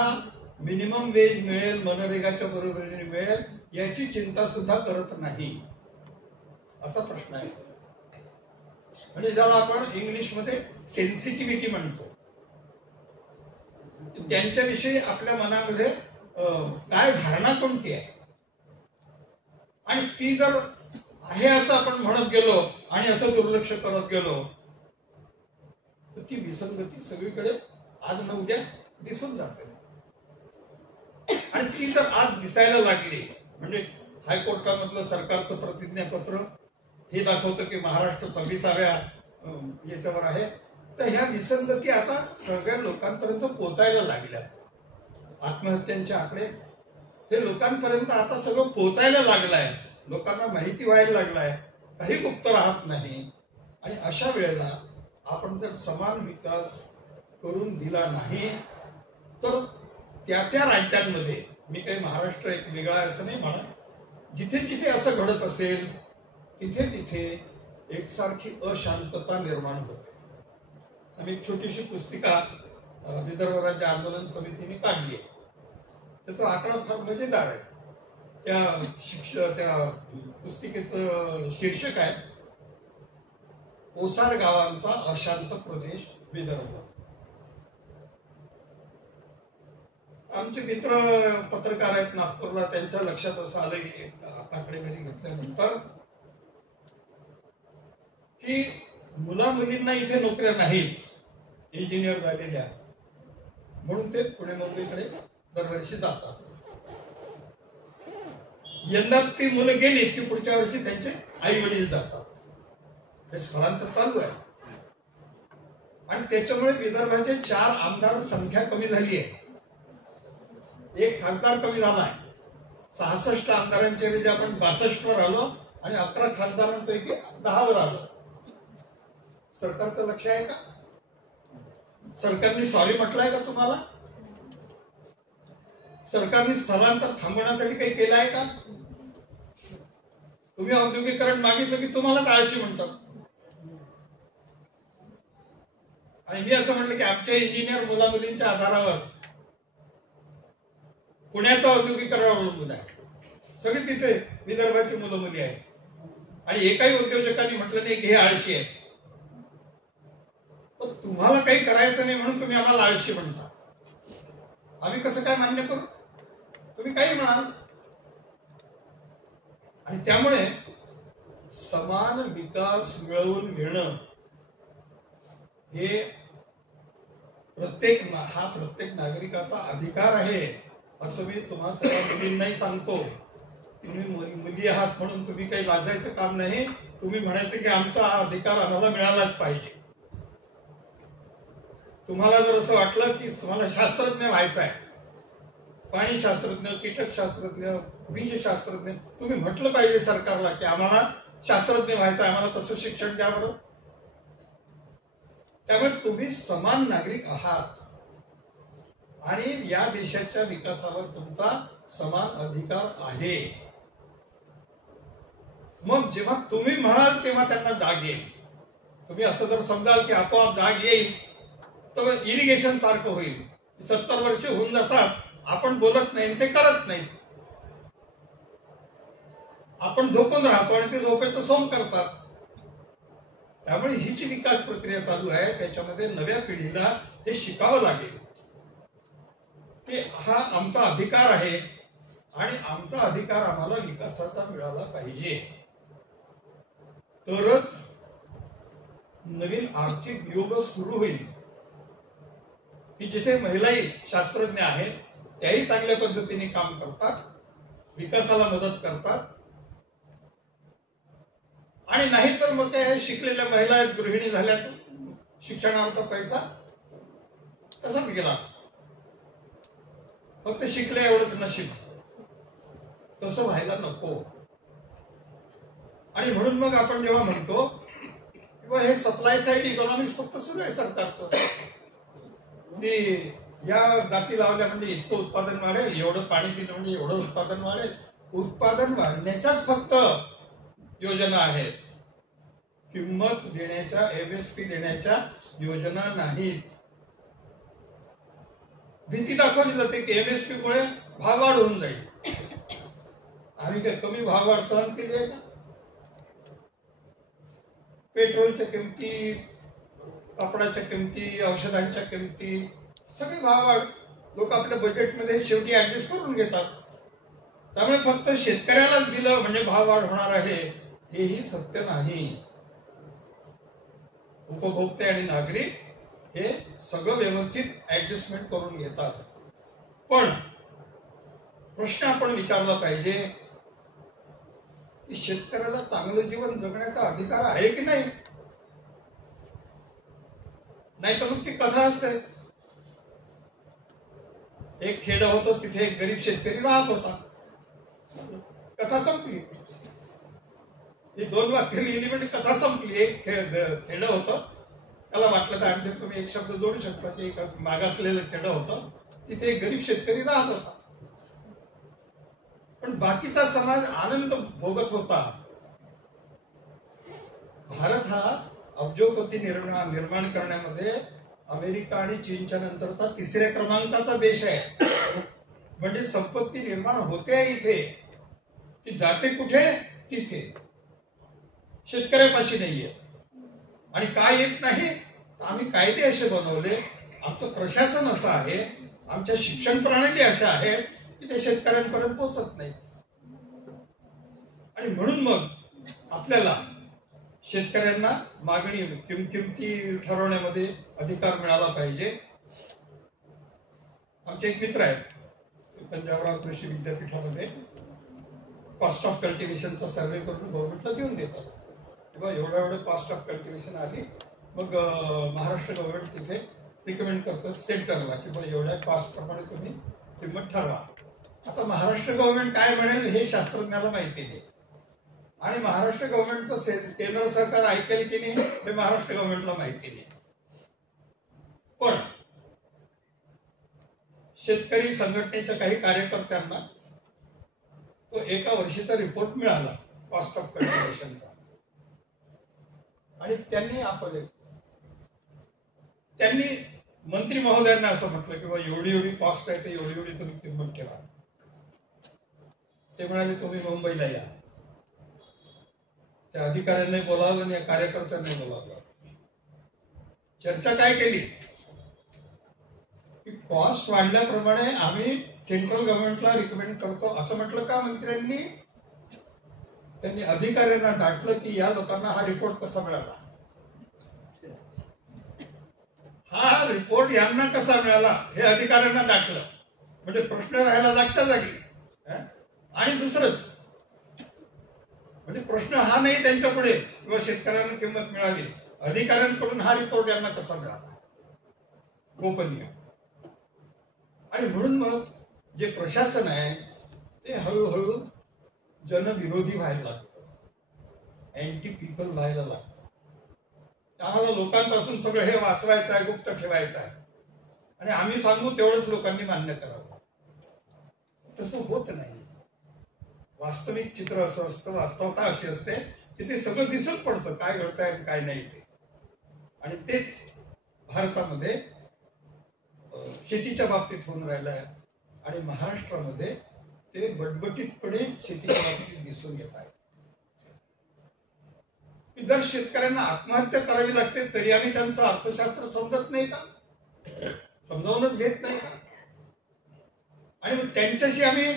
मिनिमम वेज मिळेल, मनरेगाच्या बरोबरीने मिळेल याची चिंता सुद्धा करत नाही, असा प्रश्न आहे. म्हणजे ज्याला आपण इंग्लिशमध्ये सेन्सिटिव्हिटी म्हणतो, त्यांच्याविषयी आपल्या मनामध्ये काय धारणा कोणती आहे. आणि ती जर आहे असं आपण म्हणत गेलो आणि असं दुर्लक्ष करत गेलो तर ती विसंगती सगळीकडे आज न उद्या दिसून जाते. आणि ती जर आज दिसायला लागली म्हणजे हायकोर्टामधलं सरकारचं प्रतिज्ञापत्र हे दाखवतं की महाराष्ट्र 26व्या याच्यावर आहे. तर ह्या विसंगती आता सगळ्या लोकांपर्यंत पोहोचायला लागल्या. आत्महत्यांचे आकडे हे लोकांपर्यंत आता सगळं पोहोचायला लागलंय, लोकांना माहिती व्हायला लागलाय, काही गुप्त राहत नाही. आणि अशा वेळेला आपण जर समान विकास करून दिला नाही तर त्या त्या राज्यांमध्ये, मी काही महाराष्ट्र एक वेगळा असं नाही म्हणा, जिथे जिथे असं घडत असेल तिथे तिथे एकसारखी अशांतता निर्माण होते. आम्ही एक छोटीशी पुस्तिका विदर्भ राज्य आंदोलन समितीने काढली आहे, त्याचा आकडा फार मजेदार आहे. त्या पुस्तिकेचं शीर्षक आहे ओसाड गावांचा अशांत प्रदेश विदर्भ. आमचे मित्र पत्रकार आहेत नागपूरला, त्यांच्या लक्षात असं आलं की आकडेवारी घेतल्यानंतर की मुला मुलींना इथे नोकऱ्या नाहीत, इंजिनियर झालेल्या, म्हणून ते पुणे मुंबईकडे दरवर्षी जातात. यंदा ती मुलं गेली की पुढच्या वर्षी त्यांचे आई वडील जातात. हे स्थलांतर चालू आहे. आणि त्याच्यामुळे विदर्भाचे 4 आमदार संख्या कमी झाली आहे. 1 खासदार कमी झालाय. 66 आमदारांच्या ऐवजी आपण 62 वर आलो आणि 11 खासदारांपैकी 10 वर आलो. सरकारचं लक्ष आहे का? सरकारने सॉरी म्हटलंय का तुम्हाला? सरकारने स्थलांतर थांबवण्यासाठी काही केलं आहे का? तुम्ही औद्योगिकरण मागितलं की तुम्हालाच आळशी म्हणतात. आणि मी असं म्हटलं की आमच्या इंजिनियर मुला मुलींच्या आधारावर पुण्याचं औद्योगिकरण अवलंबून आहे. सगळे तिथे विदर्भाची मुलं मुली आहेत. आणि एकाही उद्योजकांनी म्हटलं नाही की हे आळशी आहे. पण तुम्हाला काही करायचं नाही म्हणून तुम्ही आम्हाला आळशी म्हणता. आम्ही कसं काय मान्य करू? तुम्ही काही म्हणाल. आणि त्यामुळे समान विकास मिळवून घेणं हे प्रत्येक नागरिकाचा अधिकार आहे असं मी तुम्हा सर्व मुलींनाही सांगतो. तुम्ही मुली आहात म्हणून तुम्ही काही लाजायचं काम नाही. तुम्ही म्हणायचं की आमचा हा अधिकार आम्हाला मिळालाच पाहिजे. तुम्हाला जर असं वाटलं की तुम्हाला शास्त्रज्ञ व्हायचं आहे, पाणी शास्त्रज्ञ, कीटक शास्त्रज्ञ, बीज शास्त्रज्ञ, तुम्ही म्हटलं पाहिजे सरकारला की आम्हाला शास्त्रज्ञ व्हायचं आहे, आम्हाला तसं शिक्षण द्या बरं. त्यामुळे तुम्ही समान नागरिक आहात आणि या देशाच्या विकासावर तुमचा समान अधिकार आहे. मग जेव्हा तुम्ही म्हणाल तेव्हा त्यांना जाग येईल. तुम्ही असं जर समजाल की आपोआप जाग येईल तर इरिगेशन सारखं होईल. 70 वर्ष होऊन जातात, आपण बोलत नाही, ते करत नाही. आपण झोपून राहतो आणि ते झोपेचं सोंग करतात. त्यामुळे ही जी विकास प्रक्रिया चालू आहे त्याच्यामध्ये नव्या पिढीला हे शिकावं लागेल की हा आमचा अधिकार आहे आणि आमचा अधिकार आम्हाला विकासाचा मिळाला पाहिजे. तरच नवीन आर्थिक युग सुरू होईल की जिथे महिलाही शास्त्रज्ञ आहेत, त्याही चांगल्या पद्धतीने काम करतात, विकासाला मदत करतात. आणि नाही तर मग काय शिकलेल्या महिला आहेत, गृहिणी झाल्या, शिक्षणाचा पैसा तसाच गेला. फक्त शिकले एवढंच नशीब. तसं व्हायला नको. आणि म्हणून मग आपण जेव्हा म्हणतो किंवा हे सप्लाय साइड इकॉनॉमिक्स फक्त सुरू आहे सरकारचं, की या जाती लावल्या म्हणजे इतकं उत्पादन वाढेल, एवढं पाणी दिलं म्हणजे एवढं उत्पादन वाढेल. उत्पादन वाढण्याच्याच फक्त योजना आहेत. किंमत देण्याच्या, MSP देण्याच्या योजना नाहीत. भीती दाखवली जाते की MSP मुळे भाववाढ होऊन जाईल. आम्ही काय कमी भाववाढ सहन केली आहे का? पेट्रोलच्या किमती, कापडाच्या किमती, औषधांच्या किमती, सगळी भाववाढ लोक आपल्या बजेटमध्ये शेवटी ऍडजस्ट करून घेतात. त्यामुळे फक्त शेतकऱ्यालाच दिलं म्हणजे भाववाढ होणार आहे हेही सत्य नाही. उपभोक्ते आणि नागरिक हे सगळं व्यवस्थित ऍडजस्टमेंट करून घेतात. पण प्रश्न आपण विचारला पाहिजे की शेतकऱ्याला चांगलं जीवन जगण्याचा अधिकार आहे की नाही? नाही तर मग ती कथा असते. एक खेड होतं, तिथे एक गरीब शेतकरी राहत होता, कथा संपली. ही 2 वाक्य लिहिली म्हणजे कथा संपली. एक खेड होतं, त्याला वाटलं तर आणखी तुम्ही एक शब्द जोडू शकता की एक मागासलेलं खेड होतं, तिथे एक गरीब शेतकरी राहत होता. पण बाकीचा समाज आनंद भोगत होता. भारत हा अब्जोपती निर्माण करण्यामध्ये अमेरिका आणि चीनच्या नंतरचा 3ऱ्या क्रमांकाचा देश आहे. म्हणजे संपत्ती निर्माण होते इथे, ती जाते कुठे? तिथे. शेतकऱ्यापाशी नाहीये. आणि काय येत नाही? आम्ही कायदे असे बनवले, आमचं प्रशासन असं आहे, आमच्या शिक्षण प्रणाली अशा आहेत की ते शेतकऱ्यांपर्यंत पोहोचत नाही. आणि म्हणून मग आपल्याला शेतकऱ्यांना मागणी, किमती ठरवण्यामध्ये अधिकार मिळाला पाहिजे. आमचे एक मित्र आहेत पंजाबराव कृषी विद्यापीठामध्ये कॉस्ट ऑफ कल्टिव्हेशनचा सर्वे करून गव्हर्नमेंटला देऊन देतात किंवा एवढं कॉस्ट ऑफ कल्टिव्हेशन आली मग महाराष्ट्र गव्हर्नमेंट तिथे रिकमेंड करतं सेंटरला की बा एवढ्या कॉस्ट प्रमाणे तुम्ही किंमत ठरवा. आता महाराष्ट्र गव्हर्नमेंट काय म्हणेल हे शास्त्रज्ञाला माहिती नाही आणि महाराष्ट्र गव्हर्नमेंटचं केंद्र सरकार ऐकेल की नाही हे महाराष्ट्र गव्हर्नमेंटला माहिती नाही. पण शेतकरी संघटनेच्या काही कार्यकर्त्यांना तो एका वर्षीचा रिपोर्ट मिळाला कॉस्ट ऑफ कल्टिव्हेशनचा आणि त्यांनी मंत्री महोदयांना असं म्हटलं की बा एवढी एवढी कॉस्ट आहे तर एवढी एवढी तुम्ही किंमत ठेवा. ते म्हणाले तुम्ही मुंबईला या. त्या अधिकाऱ्यांनी बोलावलं आणि कार्यकर्त्यांनी बोलावलं. चर्चा काय केली की कॉस्ट वाढल्याप्रमाणे आम्ही सेंट्रल गव्हर्नमेंटला रिकमेंड करतो असं म्हटलं का मंत्र्यांनी. त्यांनी अधिकाऱ्यांना दाटलं की या लोकांना हा रिपोर्ट कसा मिळाला, हा रिपोर्ट यांना कसा मिळाला हे अधिकाऱ्यांना दाटलं. म्हणजे प्रश्न राहायला जागच्या जागी. आणि दुसरंच म्हणजे प्रश्न हा नाही त्यांच्या पुढे किंवा शेतकऱ्यांना किंमत मिळाली, अधिकाऱ्यांकडून हा रिपोर्ट यांना कसा मिळाला, गोपनीय. आणि म्हणून मग जे प्रशासन आहे ते हळूहळू जनविरोधी व्हायला लागतं, अँटी पीपल व्हायला लागतं. आम्हाला लोकांपासून सगळं हे वाचवायचं आहे, गुप्त ठेवायचं आहे आणि आम्ही सांगू तेवढंच लोकांनी मान्य करावं. तसं होत नाही. वास्तविक चित्र असं असतं, वास्तवता अशी असते की ते सगळं दिसून पडतं काय घडतंय आणि काय नाही ते. आणि तेच भारतामध्ये शेतीच्या बाबतीत होऊन राहिलं आहे आणि महाराष्ट्रामध्ये ते बटबटीतपणे शेतीच्या बाबतीत दिसून येत आहे. जर शेतकऱ्यांना आत्महत्या करावी लागते तरी आम्ही त्यांचं अर्थशास्त्र समजत नाही का, समजावूनच घेत नाही का. आणि मग त्यांच्याशी आम्ही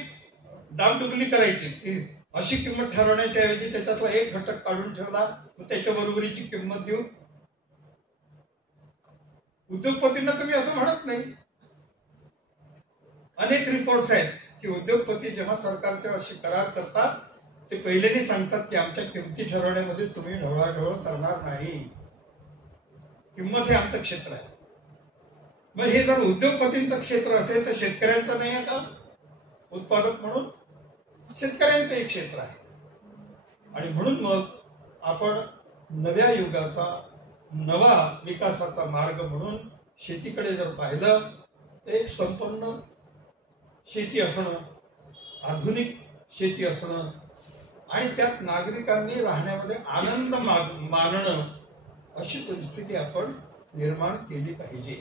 डागडुगली करायची की अशी किंमत ठरवण्याच्या ऐवजी त्याच्यातला एक घटक काढून ठेवला मग त्याच्या बरोबरीची किंमत देऊ. उद्योगपतींना तुम्ही असं म्हणत नाही. अनेक रिपोर्ट्स आहेत की उद्योगपती जेव्हा सरकारच्या अशी करार करतात ते पहिल्यांदा सांगतात की आमच्या किमती ठरवण्यामध्ये तुम्ही ढवळाढवळ करणार नाही, किंमत हे आमचं क्षेत्र आहे. मग हे जर उद्योगपतींचं क्षेत्र असेल तर शेतकऱ्यांचं नाही आहे का. उत्पादक म्हणून शेतकऱ्यांचं एक क्षेत्र आहे. आणि म्हणून मग आपण नव्या युगाचा नवा विकासाचा मार्ग म्हणून शेतीकडे जर पाहिलं तर एक संपन्न शेती असणं, आधुनिक शेती असणं आणि त्यात नागरिकांनी राहण्यामध्ये आनंद मानणं अशी परिस्थिती आपण निर्माण केली पाहिजे.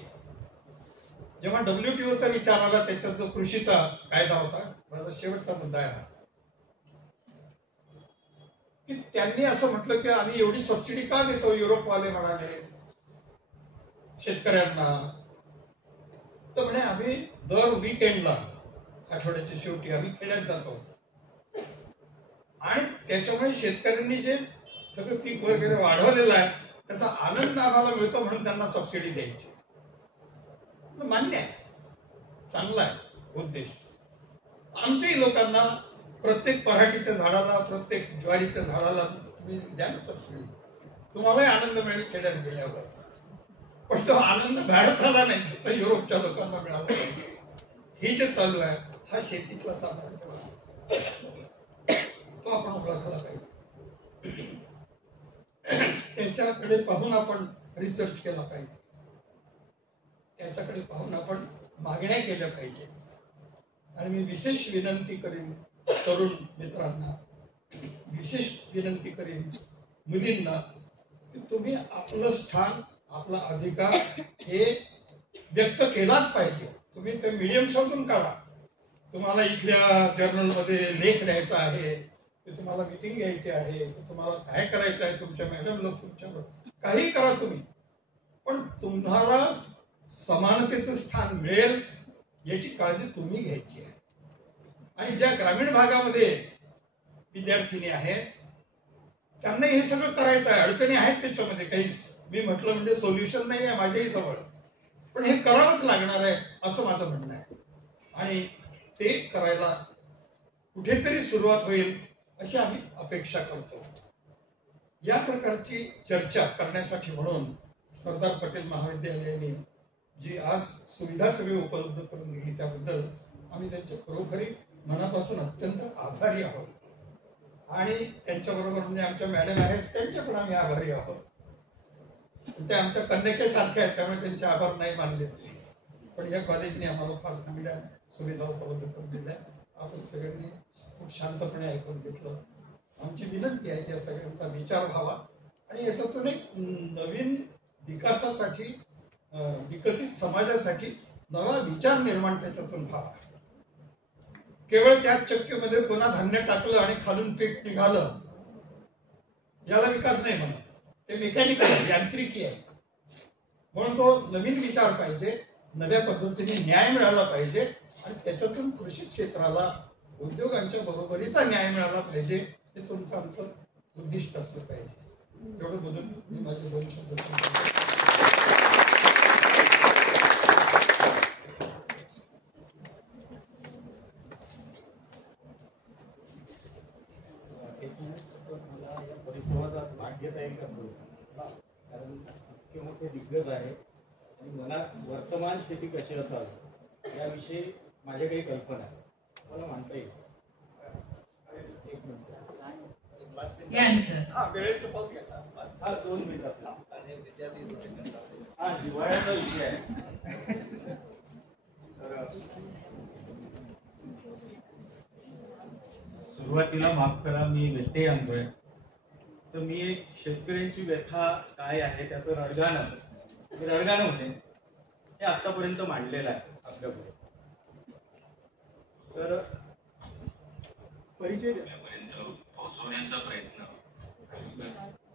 जेव्हा WTOचा विचार आला त्याच्यात जो कृषीचा कायदा होता, माझा शेवटचा मुद्दा आहे की त्यांनी असं म्हटलं की आम्ही एवढी सबसिडी का देतो. युरोपवाले म्हणाले शेतकऱ्यांना तर म्हणे आम्ही दर वीकेंडला आठवड्याच्या शेवटी आम्ही खेड्यात जातो आणि त्याच्यामुळे शेतकऱ्यांनी जे सगळं पीक वगैरे वाढवलेलं आहे त्याचा आनंद आम्हाला मिळतो म्हणून त्यांना सबसिडी द्यायची. मान्य आहे, चांगला आहे उद्देश. आमच्याही लोकांना प्रत्येक पराठीच्या झाडाला, प्रत्येक ज्वारीच्या झाडाला तुम्ही द्या ना सबसिडी, तुम्हालाही आनंद मिळेल खेड्यात गेल्यावर. पण तो आनंद भारताला नाही, फक्त युरोपच्या लोकांना मिळाला. हे जे चालू आहे हा शेतीतला साम्राज्यवाद, तो आपण ओळखला पाहिजे. त्याच्याकडे पाहून आपण रिसर्च केला पाहिजे, त्याच्याकडे पाहून आपण मागण्या केल्या पाहिजे. आणि मी विशेष विनंती करीन तरुण मित्रांना, विशेष विनंती करीन मुलींना की तुम्ही आपलं स्थान, आपला अधिकार हे व्यक्त केलाच पाहिजे. तुम्ही ते मीडियम शोधून काढा. तुम्हाला इथल्या जर्नलमध्ये लेख लिहायचा आहे, की तुम्हाला मीटिंग घ्यायची आहे, की तुम्हाला काय करायचं आहे, तुमच्या मॅडम लोक तुमच्यावर काही करा तुम्ही, पण तुम्हाला समानतेचं स्थान मिळेल याची काळजी तुम्ही घ्यायची आहे. आणि ज्या ग्रामीण भागामध्ये विद्यार्थिनी आहेत त्यांना हे सगळं करायचं आहे. अडचणी आहेत त्याच्यामध्ये, काही मी म्हटलं म्हणजे सोल्युशन नाही आहे माझ्याही जवळ, पण हे करावंच लागणार आहे असं माझं म्हणणं आहे. आणि ते करायला कुठेतरी सुरुवात होईल अशी आम्ही अपेक्षा करतो. या प्रकारची चर्चा करण्यासाठी म्हणून सरदार पटेल महाविद्यालयाने जी आज सुविधा सगळी उपलब्ध करून दिली त्याबद्दल आम्ही त्यांच्या खरोखरी मनापासून अत्यंत आभारी आहोत. आणि त्यांच्याबरोबर म्हणजे आमच्या मॅडम आहेत त्यांच्या पण आम्ही आभारी आहोत. ते आमच्या कन्यकेसारखे आहेत त्यामुळे त्यांचे आभार नाही मानले पण या कॉलेजने आम्हाला फार चांगल्या सुविधा उपलब्ध करून दिल्या. आपण सगळ्यांनी खूप शांतपणे ऐकून घेतलं. आमची विनंती आहे की या सगळ्यांचा विचार व्हावा आणि याच्यातून एक नवीन विकासासाठी विकसित समाजासाठी नवा विचार निर्माण त्याच्यातून व्हावा. केवळ त्याच चक्कीमध्ये पुन्हा धान्य टाकलं आणि खालून पीठ निघालं याला विकास नाही म्हणत. ते मेकॅनिकल आहे, यांत्रिकी आहे. म्हणून तो नवीन विचार पाहिजे, नव्या पद्धतीने न्याय मिळाला पाहिजे आणि त्याच्यातून कृषी क्षेत्राला उद्योगांच्या बरोबरीचा न्याय मिळाला पाहिजे. हे तुमचं आमचं उद्दिष्ट असलं पाहिजे. एवढं बोलून मी माझे 2 शब्द सांगतो. परिसंवादात भाग घेता येईल का कारण इतके मोठे दिग्गज आहे आणि मला वर्तमान शेती कशी असावी याविषयी माझ्या काही कल्पना आहे. मला म्हणता येईल एक मिनिट वेळेचं पाऊस घेतला. 2 मिनिट हा जिव्हाळ्याचा विषय आहे. तर सुरुवातीला माफ करा मी व्यत्यय आणतोय. तर मी एक शेतकऱ्यांची व्यथा काय आहे त्याचं रडगाणं होते हे आतापर्यंत मांडलेलं आहे आपल्यापुढे. तर परिचय पोहोचवण्याचा प्रयत्न.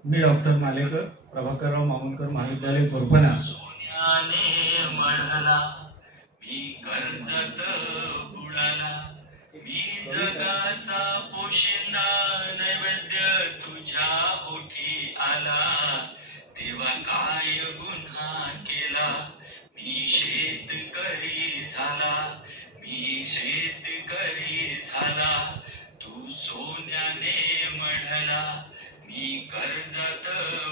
मी डॉक्टर मालेकर, प्रभाकरराव मामुलकर महाविद्यालय कोरपणा. सोन्याने मळला मी कर्जत बुडाला मी जगाचा पोशिंदा नैवेद्य तुझ्या ओठी आला तेव्हा काय गुन्हा केला मी शेतकरी झाला तू सोन्याने मढला मी कर्जात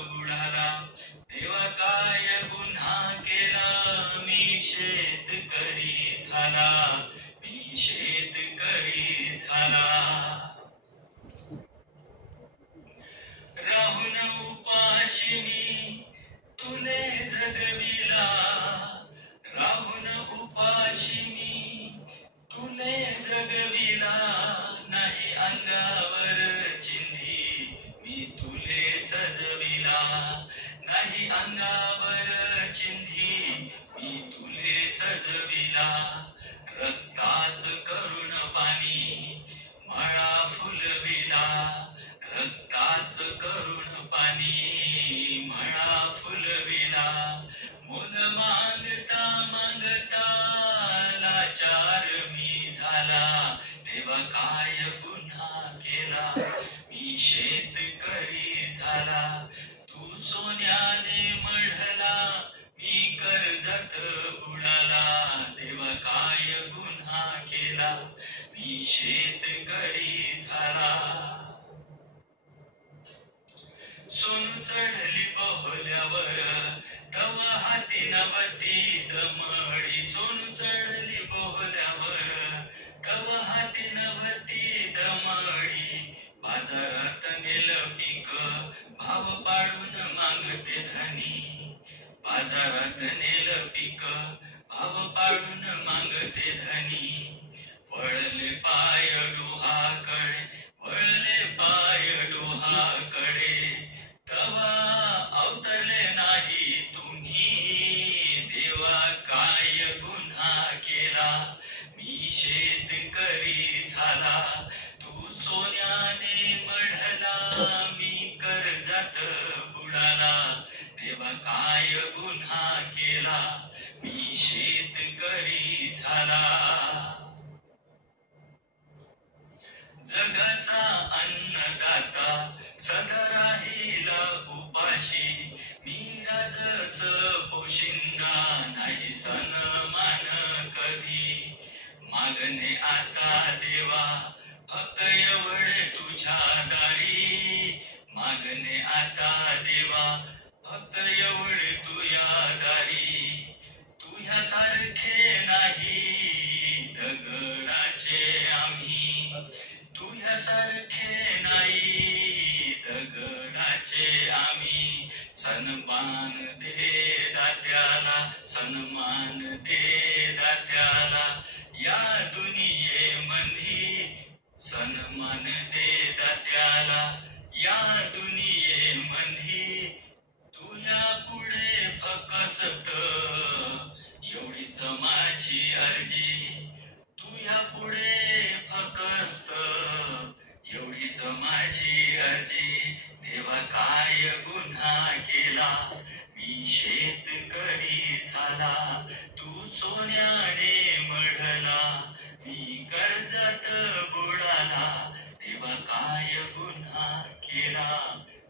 बुडाला तेव्हा काय गुन्हा केला मी शेतकरी झाला राहुन उपाशी मी तुले जगविला नाही अंगावर चिंधी मी तुले सजविला रक्ताच करुण पाणी मळा फुलविला मुल मागता लाचार मी झाला तेव्हा काय गुन्हा केला मी शेतकरी झाला तू सोन्याने मढला मी कर्जत बुडाला तेव्हा काय गुन्हा केला मी शेतकरी झाला सोन चढली बोहल्यावर तव हाती नवती दमडी सोन चढली बोहल्यावर तव हाती नवती दमडी बाजारात नेलं पीक भाव पाडून मागते धनी वळले पाय डोहाकडे तवा अवतरले नाही तुम्ही देवा काय गुन्हा केला मी शेतकरी झाला तू सोन्याने मढला मी कर्जात बुडाला तेव्हा काय गुन्हा केला मी शेतकरी झाला जगाचा अन्नदाता सदा राहिला उपाशी मी राजस पोशिंदा नाही सन्मान कधी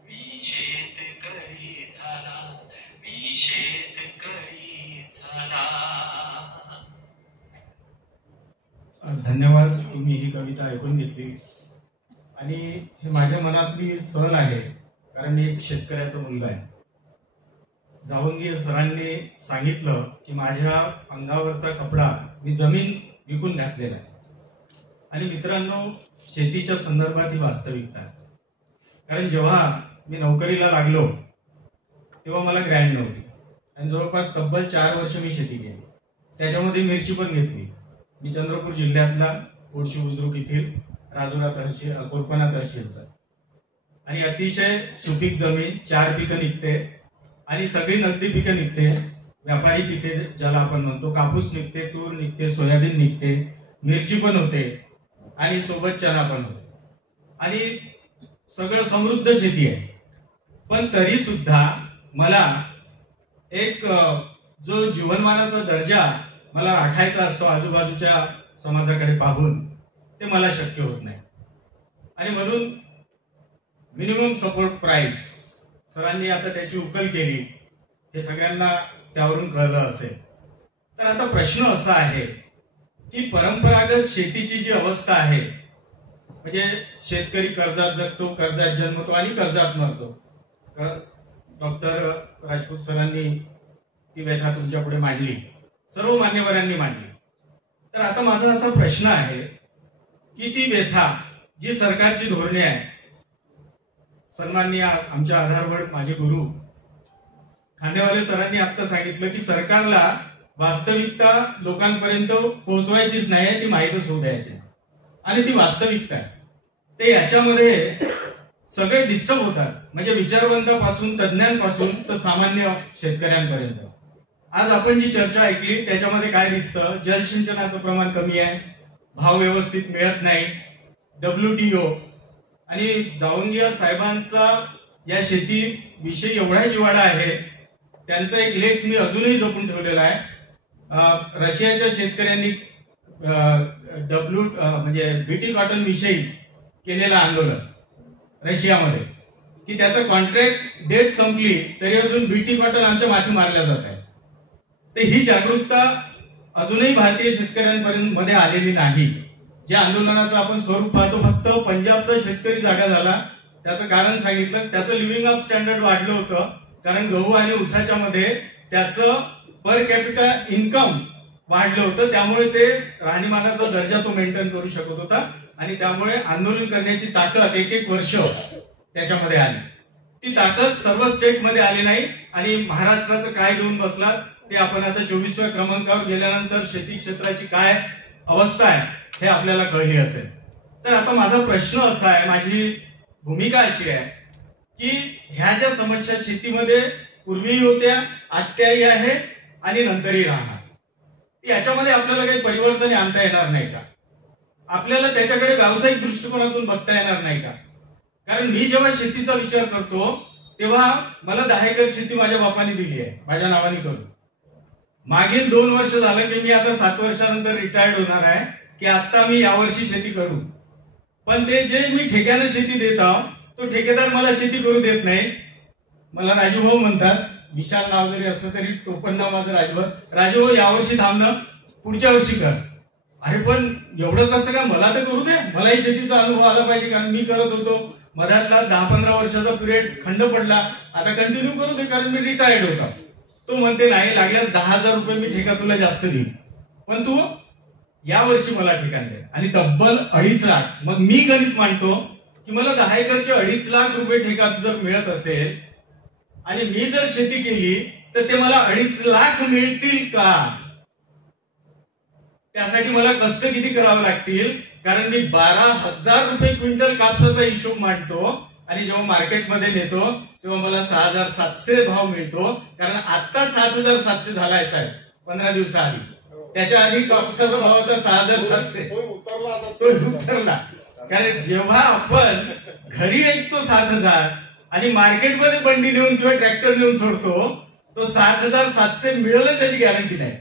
मी शेतकरी झाला, मी शेतकरी झाला. धन्यवाद. तुम्ही ही कविता ऐकून घेतली आणि हे माझ्या मनातली सन आहे, कारण मी एक शेतकऱ्याचा मुलगा आहे. जावंगी सरांनी सांगितलं की माझ्या अंगावरचा कपडा मी जमीन विकून घातलेला आहे. आणि मित्रांनो, शेतीच्या संदर्भात ही वास्तविकता आहे. कारण जेव्हा मी नोकरीला लागलो तेव्हा मला ग्रँड नव्हती आणि जवळपास तब्बल 4 वर्ष मी शेती केली. त्याच्यामध्ये मिरची पण घेतली. मी चंद्रपूर जिल्ह्यातला कोडशी बुद्रुक येथील राजुरा तहसील कोरपणा तहसीलचा आणि अतिशय सुपीक जमीन, 4 पिकं निघते आणि सगळी नगदी पिकं निघते. व्यापारी पिके ज्याला आपण म्हणतो, कापूस निघते, तूर निघते, सोयाबीन निघते, मिरची पण होते आणि सोबत चना पण होते आणि सगळं समृद्ध शेती आहे. पण तरी सुद्धा मला एक जो जीवनमानाचा दर्जा मला राखायचा असतो आजूबाजूच्या समाजाकडे पाहून, ते मला शक्य होत नाही. आणि म्हणून मिनिमम सपोर्ट प्राइस सरांनी आता त्याची उकल केली, हे सगळ्यांना त्यावरून कळलं असेल. तर आता प्रश्न असा आहे की परंपरागत शेतीची जी अवस्था आहे, म्हणजे शेतकरी कर्जात जगतो, कर्जात जन्मतो आणि कर्जात मरतो. डॉक्टर राजपूत सरांनी ती व्यथा तुमच्या पुढे मांडली, सर्व मान्यवरांनी मांडली. तर आता माझा असा प्रश्न आहे की ती व्यथा जी सरकारची धोरणे आहे, सन्माननीय आमच्या आधारवड माझे गुरु खांदेवाले सरांनी आता सांगितलं की सरकारला वास्तविकता लोकांपर्यंत पोहोचवायचीच नाही, ती माहीतच होऊ द्यायची आणि ती वास्तविकता आहे. ते याच्यामध्ये सगळे डिस्टर्ब होतात, म्हणजे विचारवंतापासून, तज्ज्ञांपासून तर सामान्य शेतकऱ्यांपर्यंत. आज आपण जी चर्चा ऐकली त्याच्यामध्ये काय दिसतं? जलसिंचनाचं प्रमाण कमी आहे, भाव व्यवस्थित मिळत नाही, WTO आणि जावंगिया साहेबांचा या शेती विषयी एवढा जिव्हाळा आहे. त्यांचा एक लेख मी अजूनही जपून ठेवलेला आहे. रशियाच्या शेतकऱ्यांनी म्हणजे बीटी कॉटन विषयी केलेलं आंदोलन रशियामध्ये, की त्याचं कॉन्ट्रॅक्ट डेट संपली तरी अजून बीटी कॉटन आमच्या माथी मारल्या जात आहे. तर ही जागरूकता अजूनही भारतीय शेतकऱ्यांपर्यंत मध्ये आलेली नाही. ज्या आंदोलनाचं आपण स्वरूप पाहतो, फक्त पंजाबचा शेतकरी जागा झाला. त्याचं कारण सांगितलं, त्याचं लिव्हिंग अप स्टँडर्ड वाढलं होतं, कारण गहू आणि ऊसाच्या मध्ये त्याचं पर कॅपिटा इन्कम वाढलं होतं, त्यामुळे ते राहणीमानाचा दर्जा तो मेंटेन करू शकत होता आणि त्यामुळे आंदोलन करण्याची ताकद 1-1 वर्ष त्याच्यामध्ये आली. ती ताकद सर्व स्टेटमध्ये आली नाही आणि महाराष्ट्राचं काय घेऊन बसलात ते आपण आता 24व्या क्रमांकावर गेल्यानंतर शेती क्षेत्राची काय अवस्था आहे हे आपल्याला कळली असेल. तर आता माझा प्रश्न असा आहे, माझी भूमिका अशी आहे की ह्या ज्या समस्या शेतीमध्ये पूर्वीही होत्या, आत्ताही आहे आणि नंतरही राहणार, याच्यामध्ये आपल्याला काही परिवर्तन आणता येणार नाही का? आपल्याला त्याच्याकडे व्यावसायिक दृष्टिकोनातून बघता येणार नाही का? कारण मी जेव्हा शेतीचा विचार करतो तेव्हा मला 10 एकर शेती माझ्या बापाने दिली आहे, माझ्या नावाने करून. मागील 2 वर्ष झालं की मी आता 7 वर्षानंतर रिटायर्ड होणार आहे, की आता मी यावर्षी शेती करू. पण ते जे मी ठेक्यानं शेती देत आहो तो ठेकेदार मला शेती करू देत नाही. मला राजूभाऊ म्हणतात, विशाल नाव जरी असलं तरी टोपण नाव माझं राजूभाऊ यावर्षी थांबणं, पुढच्या वर्षी कर. अरे पण एवढं कसं काय? मला तर करू दे, मलाही शेतीचा अनुभव आला पाहिजे, कारण मी करत होतो. मधातला 10-15 वर्षाचा पिरियड खंड पडला, आता कंटिन्यू करू दे कारण मी रिटायर्ड होता. तो म्हणते नाही, लागल्यास 10,000 रुपये मी ठेका तुला जास्त देईन, पण तू या वर्षी मला ठिकाण दे. आणि तब्बल 2.5 लाख. मग मी गणित मांडतो की मला 10 एकरचे 2.5 लाख रुपये ठेका जर मिळत असेल आणि मी जर शेती केली तर ते मला 2.5 लाख मिळतील का? त्यासाठी मला कष्ट किती करावं लागतील? कारण मी 12,000 रुपये क्विंटल कापसाचा हिशोब मांडतो आणि जेव्हा मार्केटमध्ये नेतो तेव्हा मला 6,700 भाव मिळतो. कारण आता 7,700 झालाय साहेब 15 दिवसाआधी. त्याच्या आधी कापसाचा भाव होता 6,700, तो उतरला. कारण जेव्हा आपण घरी ऐकतो 7,000 आणि मार्केटमध्ये बंडी देऊन किंवा ट्रॅक्टर देऊन सोडतो, तो 7,700 मिळेलच याची गॅरंटी नाही.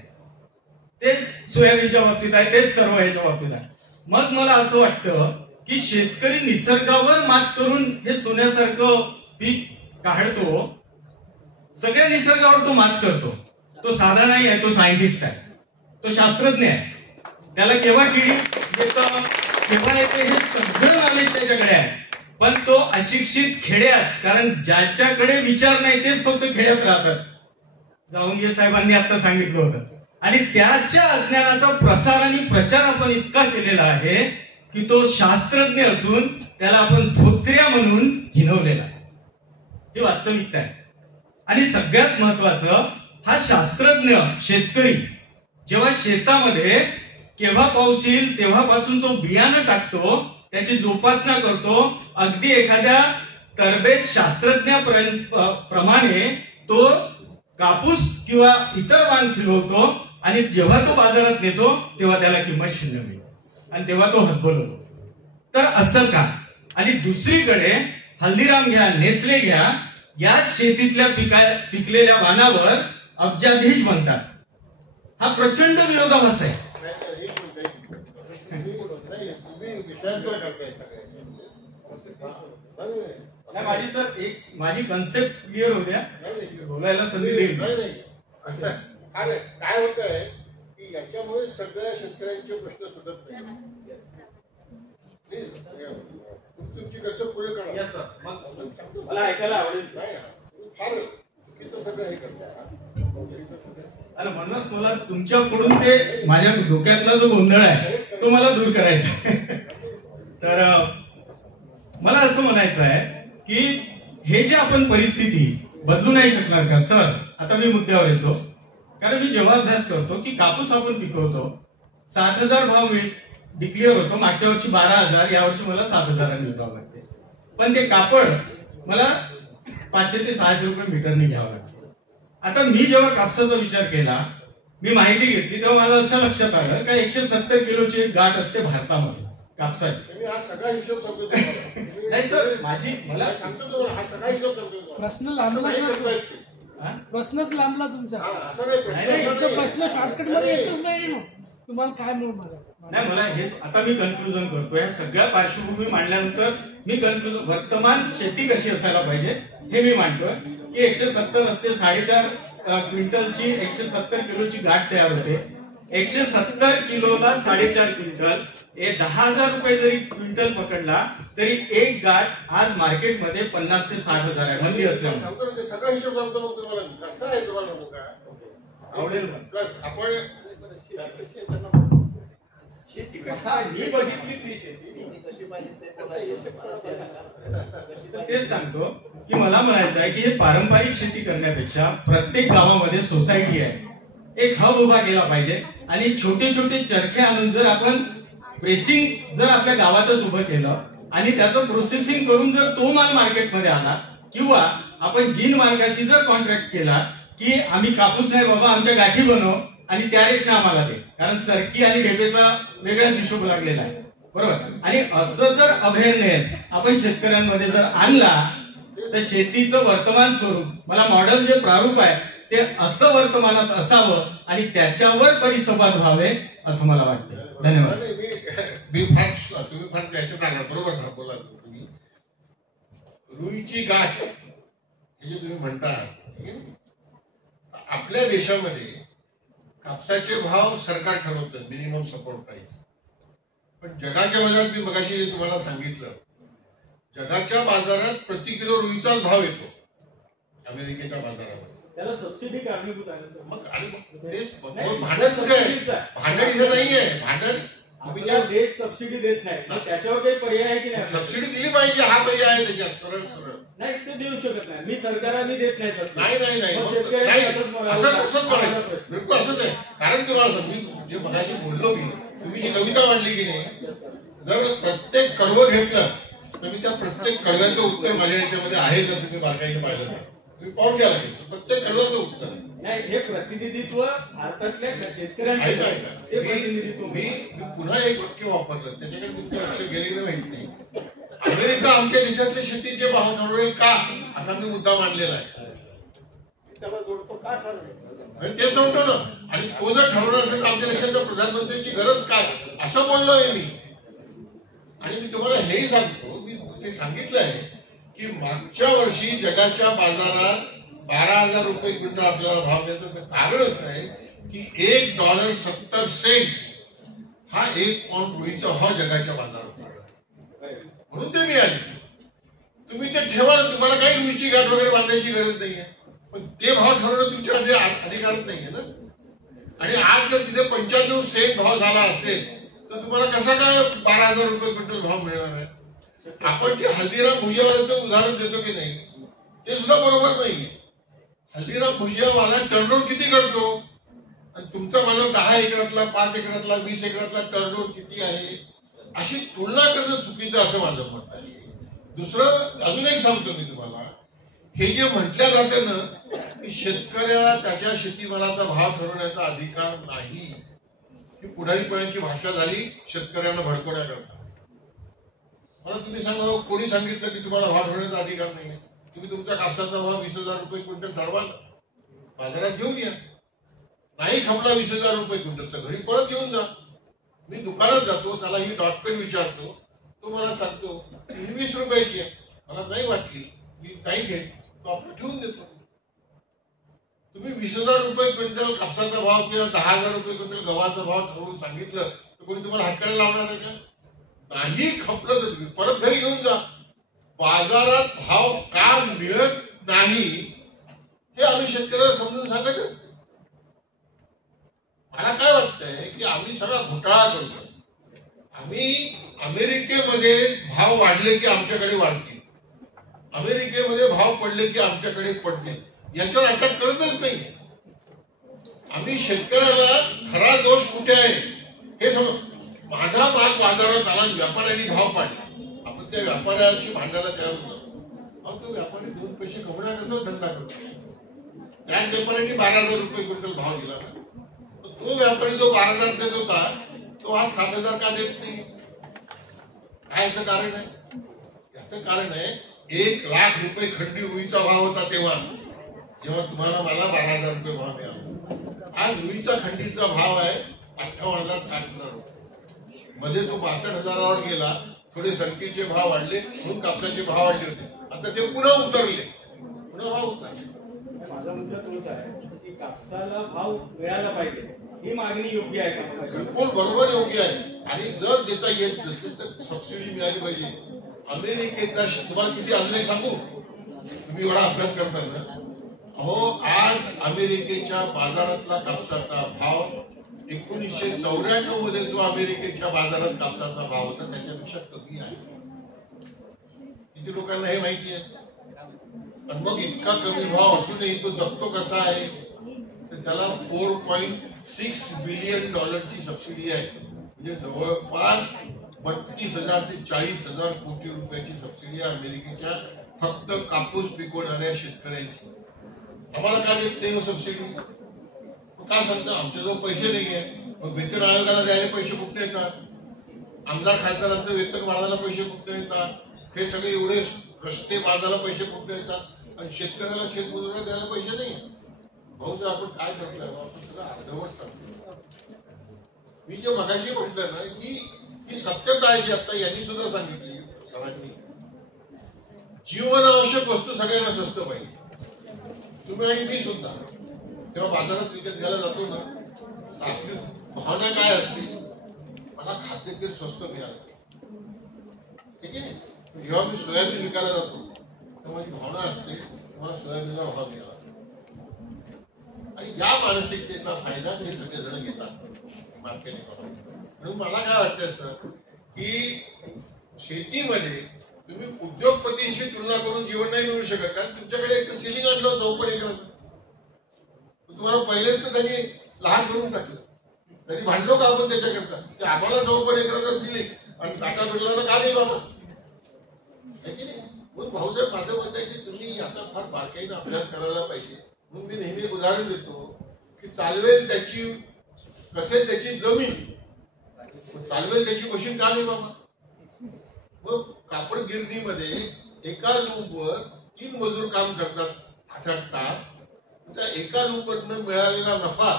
तेच सोयाबीनच्या बाबतीत आहे, तेच सर्व याच्या बाबतीत आहे. मग मला असं वाटतं की शेतकरी निसर्गावर मात करून हे सोन्यासारखं पीक काढतो. सगळ्या निसर्गावर तो मात करतो. तो साधा नाही आहे, तो सायंटिस्ट आहे, तो शास्त्रज्ञ आहे. त्याला केव्हा किडी येतं, केव्हा येते, हे सगळं नॉलेज त्याच्याकडे आहे. पण तो अशिक्षित खेड्यात, कारण ज्याच्याकडे विचार नाही तेच फक्त खेड्यात राहतात. जावंगे साहेबांनी आता सांगितलं होतं. आणि त्याच्या अज्ञानाचा प्रसार आणि प्रचार आपण इतका केलेला आहे की तो शास्त्रज्ञ असून त्याला आपण धोत्र्या म्हणून हिणवलेला आहे. ही वास्तविकता आहे. आणि सगळ्यात महत्वाचं, हा शास्त्रज्ञ शेतकरी जेव्हा शेतामध्ये केव्हा पाऊस येईल तेव्हापासून तो बियाणं टाकतो, त्याची जोपासना करतो. अगदी एखाद्या तरबेज शास्त्रज्ञाप्रमाणे तो कापूस किंवा इतर वाण फिरवतो. आणि जेव्हा तो बाजारात नेतो तेव्हा त्याला किंमत शून्य मिळते आणि तेव्हा तो हतबल होतो. तर असं का? आणि दुसरीकडे हल्दीराम घ्या, नेसले घ्या, याच शेतीतल्या पिकलेल्या वाणावर अब्जाधीश बनतात. हा प्रचंड विरोधाभास आहे. माझी सर एक माझी कन्सेप्ट क्लिअर होऊ द्या, बोलायला संधी देईल. काय होत आहे की याच्यामुळे सगळ्या शेतकऱ्यांचे प्रश्न सुटत नाही. प्लीज तुमची कन्सेप्ट पुढे करा. यस सर, मला ऐकायला आवडेल. फार चुकीचं सगळं हे करतात. आणि म्हणूनच मला तुमच्याकडून ते माझ्या डोक्यातला जो गोंधळ आहे तो मला दूर करायचा. तर मला असं म्हणायचं आहे की हे जे आपण परिस्थिती बदलू नाही शकणार का सर? आता मी मुद्द्यावर येतो. कारण मी जेव्हा अभ्यास करतो की कापूस आपण पिकवतो, 7,000 भाव डिक्लेअर होतो. मागच्या वर्षी 12,000, या वर्षी मला 7,000 विकावं लागते. पण ते कापड मला 500 ते 600 रुपये मीटरने घ्यावं लागतं. आता मी जेव्हा कापसाचा विचार केला, मी माहिती घेतली, तेव्हा मला असं लक्षात आलं का 170 किलोची एक गाठ असते भारतामध्ये कापसाची. हा सगळा हिशोब सांगतो नाही सर, मला सांगतो तुम्हाला, हा सगळा हिशोब सांगतो. प्रश्न प्रश्नच लांबला तुमचा. प्रश्न शॉर्टकट मध्ये येतच नाही ना. तुम्हाला काय म्हणून नाही, मला हेच आता मी कन्क्लुजन करतो. या सगळ्या पार्श्वभूमी मांडल्यानंतर मी कन्क्लुजन, वर्तमान शेती कशी असायला पाहिजे हे मी मांडतोय की 170 असते, 4.5 क्विंटलची 170 किलोची गाठ तयार होते. 170 किलोला 4.5 क्विंटल, हे 10,000 रुपये जरी क्विंटल पकडला तरी एक गाठ आज मार्केटमध्ये 50 ते 60,000 आहे. मंदी असल्यामुळे सगळा हिशोब सांगतो. मग तुम्हाला कसं आहे, तुम्हाला आवडेल. आपण मी बघितली ती शेती, तेच सांगतो की मला म्हणायचं आहे की हे पारंपरिक शेती करण्यापेक्षा प्रत्येक गावामध्ये सोसायटी आहे, एक हब उभा केला पाहिजे. आणि छोटे छोटे चरखे आणून जर आपण प्रेसिंग जर आपल्या गावातच उभं केलं आणि त्याचं प्रोसेसिंग करून जर तो माल मार्केटमध्ये आला, किंवा आपण जीन मार्गाशी जर कॉन्ट्रॅक्ट केला की आम्ही कापूस नाही बाबा, आमच्या गाठी बनव आणि त्या रेटने आम्हाला दे, कारण सरकी आणि ढेपेचा वेगळाच हिशोब लागलेला आहे, बरोबर. आणि असं जर अवेअरनेस आपण शेतकऱ्यांमध्ये जर आणला तर शेतीचं वर्तमान स्वरूप, मला मॉडेल जे प्रारूप आहे ते असं वर्तमानात असावं आणि त्याच्यावर परिसंवाद व्हावे असं मला वाटतं. धन्यवाद. तुम्ही फार त्याच्यात आला, बरोबर बोला तुम्ही. रुईची गाठ हे जे तुम्ही म्हणता, आपल्या देशामध्ये कापसाचे भाव सरकार ठरवतं, मिनिमम सपोर्ट प्राइस. पण जगाच्या बाजारात मी मगाशी तुम्हाला सांगितलं, जगाच्या बाजारात प्रति किलो रुईचाच भाव येतो अमेरिकेच्या बाजारामध्ये. त्याला सबसिडी कारणीभूत आहे. मग आणि भांडण कुठे आहे? भांडण इथे नाहीये. भांडण आपला देश सबसिडी देत नाही, त्याच्यावर काही पर्याय आहे की नाही? सबसिडी दिली पाहिजे, हा पर्याय आहे त्याच्यात. सरळ सरळ नाही, ते देऊ शकत नाही. मी सरकारांनी देत नाही सबसिडी. नाही नाही नाही असंच म्हणायचं, बिलकुल असंच आहे. कारण तुम्हाला समजून जे मगाशी बोललो मी, तुम्ही जी कविता मांडली की नाही, जर प्रत्येक कडवं घेतलं तर मी त्या प्रत्येक कडव्याचं उत्तर माझ्या याच्यामध्ये आहे. जर तुम्ही बारकाईने पाहिलं तर तुम्ही पाहून घ्या, प्रत्येक कडव्याचं उत्तर नाही. हे प्रतिनिधित्व भारतातल्या शेतकऱ्यांचं प्रतिनिधित्व. मी पुन्हा एक वाक्य वापरलं, त्याच्याकडे तुमचं लक्ष गेलेलं माहित नाही. अमेरिका आमच्या देशातले शेतीचे भाव ठरवेल का, असा मी मुद्दा मांडलेला आहे. त्याला जोडतो का ठरवेल तेच नव्हतं ना. आणि तो जर ठरवणार असेल तर आमच्या देशाच्या प्रधानमंत्र्यांची गरज काय, असं बोललोय मी. आणि मी तुम्हाला हेही सांगतो, मी ते सांगितलं आहे की मागच्या वर्षी जगाच्या बाजारात 12,000 रुपये क्विंटल आपल्याला भाव मिळण्याचं कारण असं आहे की $1.70 हा 1 पौंड रुईचा भाव जगाच्या बाजारात मिळाला, म्हणून ते मिळाले. तुम्ही ते ठेवा ना, तुम्हाला काही रुईची गाठ वगैरे बांधायची गरज नाहीये, पण ते भाव ठरवणं तुमच्या अधिकारच नाहीये ना. आणि आज जर तिथे 95 सेंट भाव झाला असेल तर तुम्हाला कसा काय 12,000 रुपये क्विंटल भाव मिळणार आहे? आपण जे हल्दीराम भुजियावाल्याचं उदाहरण देतो की नाही, ते सुद्धा बरोबर नाहीये. हल्दीराम भुजियावाला टर्नओव्हर किती करतो आणि तुमचा माझा 10 एकरातला, 5 एकरातला, 20 एकरातला टर्नओव्हर किती आहे, अशी तुलना करणं चुकीचं असं माझं मत आहे. दुसरं अजून एक सांगतो मी तुम्हाला, हे जे म्हटलं जातं ना की शेतकऱ्याला त्याच्या शेतीमालाचा भाव ठरवण्याचा अधिकार नाही, ही पुढारीपणाची भाषा झाली शेतकऱ्यांना भडकवण्याकरता. मला तुम्ही सांगा, कोणी सांगितलं की तुम्हाला भाव ठरवण्याचा अधिकार नाही? तुम्ही तुमच्या कापसाचा भाव 20,000 रुपये क्विंटल ठरवा, बाजारात घेऊन या. नाही खपला 20,000 रुपये क्विंटल तर घरी परत घेऊन जा. मी दुकानात जातो, त्याला ही डॉट पेन विचारतो, तो मला सांगतो ही 20 रुपयाची आहे, मला नाही वाटली, मी नाही घेत, तो आपण ठेवून देतो. तुम्ही 20,000 रुपये क्विंटल कापसाचा भाव किंवा 10,000 रुपये क्विंटल गव्हाचा भाव ठरवून सांगितलं तर कोणी तुम्हाला हातकड्या लावणार आहे का? नाही खपलं तर तुम्ही परत घरी घेऊन जा. बाजारात भाव का मिळत नाही हे आम्ही शेतकऱ्याला समजून सांगायचं. मला काय वाटतंय की आम्ही सगळा घोटाळा करतो. आम्ही अमेरिकेमध्ये भाव वाढले की आमच्याकडे वाढतील, अमेरिकेमध्ये भाव पडले की आमच्याकडे पडतील, याच्यावर अटक करतच नाही. आम्ही शेतकऱ्याला खरा दोष कुठे आहे हे समज. माझा माल बाजारात आला, व्यापाऱ्यांनी भाव पाडला, आपण त्या व्यापाऱ्याशी भांडायला तयार होतो. तो व्यापारी 2 पैसे कमवण्याकरता धंदा करतो. त्याच व्यापाऱ्यांनी 12,000 रुपये क्विंटल भाव दिला, तो व्यापारी जो 12,000 देत होता तो आज 7,000 का देत नाही? काय याचं कारण आहे? याचं कारण आहे 1 लाख रुपये खंडी रुईचा भाव होता तेव्हा, जेव्हा तुम्हाला मला 12,000 रुपये भाव मिळाला. आज रुईचा खंडीचा भाव आहे 58,000 60,000 रुपये. मध्ये तो 62,000वर गेला, थोडे सरकीचे भाव वाढले म्हणून कापसाचे भाव वाढले होते, आता ते पुन्हा उतरले, पुन्हा भाव उतरले. माझा मुद्दा तोच आहे की कापसाला भाव मिळाला पाहिजे, ही मागणी योग्य आहे का? बिलकुल बरोबर योग्य आहे. आणि जर देता येत नसेल तर सबसिडी मिळाली पाहिजे. अमेरिकेचा तुम्हाला किती अजूनही सांगू, तुम्ही एवढा अभ्यास करता ना, अहो आज अमेरिकेच्या बाजारातला कापसाचा भाव 1994 मध्ये जो अमेरिकेच्या बाजारात कापसाचा भाव होता त्याच्यापेक्षा कमी आहे. किती लोकांना हे माहिती आहे? आणि मग इतका कमी भाव असूनही तो जगतो कसा आहे? तर त्याला $4.6 बिलियन सबसिडी आहे, म्हणजे जवळपास 32,000 ते 40,000 कोटी रुपयाची सबसिडी आहे अमेरिकेच्या फक्त कापूस पिकवणाऱ्या शेतकऱ्यांची. आम्हाला का देत नाही सबसिडी? का सांगतो आमच्याजवळ पैसे नाहीये. मग वेतन आयोगाला द्यायला पैसे कुठे येतात? आमदार खासदारांचं वेतन वाढवायला पैसे कुठे येतात? हे सगळे एवढे रस्ते बांधायला पैसे कुठे येतात? आणि शेतकऱ्याला शेतमजुराला द्यायला पैसे नाही. भाऊ आपण काय करतोय? आपण सगळं अर्धवट सांगतो. मी जे मगाशी म्हटलं ना ही सत्यता आहे जी आता यांनी सुद्धा सांगितली सरांनी. जीवनावश्यक वस्तू सगळ्यांना स्वस्त पाहिजे. तुम्ही आणि मी सुद्धा जेव्हा बाजारात विकत घ्यायला जातो ना, आपली भावना काय असते? मला खाद्यतेल स्वस्त मिळालं, ठीक आहे. जेव्हा मी सोयाबीन विकायला जातो तेव्हा माझी भावना असते मला सोयाबीनला भाव मिळाला. आणि या मानसिकतेचा फायदा हे सगळेजण घेतात मार्केट इकॉनॉमी. म्हणून मला काय वाटतं सर की शेतीमध्ये तुम्ही उद्योगपतींशी तुलना करून जीवन नाही मिळू शकत. कारण तुमच्याकडे एक सिलिंग आणलं 54 एकराचं, तुम्हाला पहिलेच तर त्यांनी लहान करून टाकलं. तरी भांडलो का आपण त्याच्याकरता की आम्हाला 54 एकराचा सिलिंग आणि टाटा बिर्लाला का नाही बाबा? म्हणून भाऊसाहेब माझं मत आहे की तुम्ही याचा फार बारकाईने अभ्यास करायला पाहिजे. म्हणून मी नेहमी उदाहरण देतो की चालवेल त्याची कसेल त्याची जमीन, चालवेल त्याची मशीन का नाही बाबा? मग कापड गिरणीमध्ये एका लूपवर 3 मजूर काम करतात 8-8 तास. त्या एका लूपवरनं मिळालेला नफा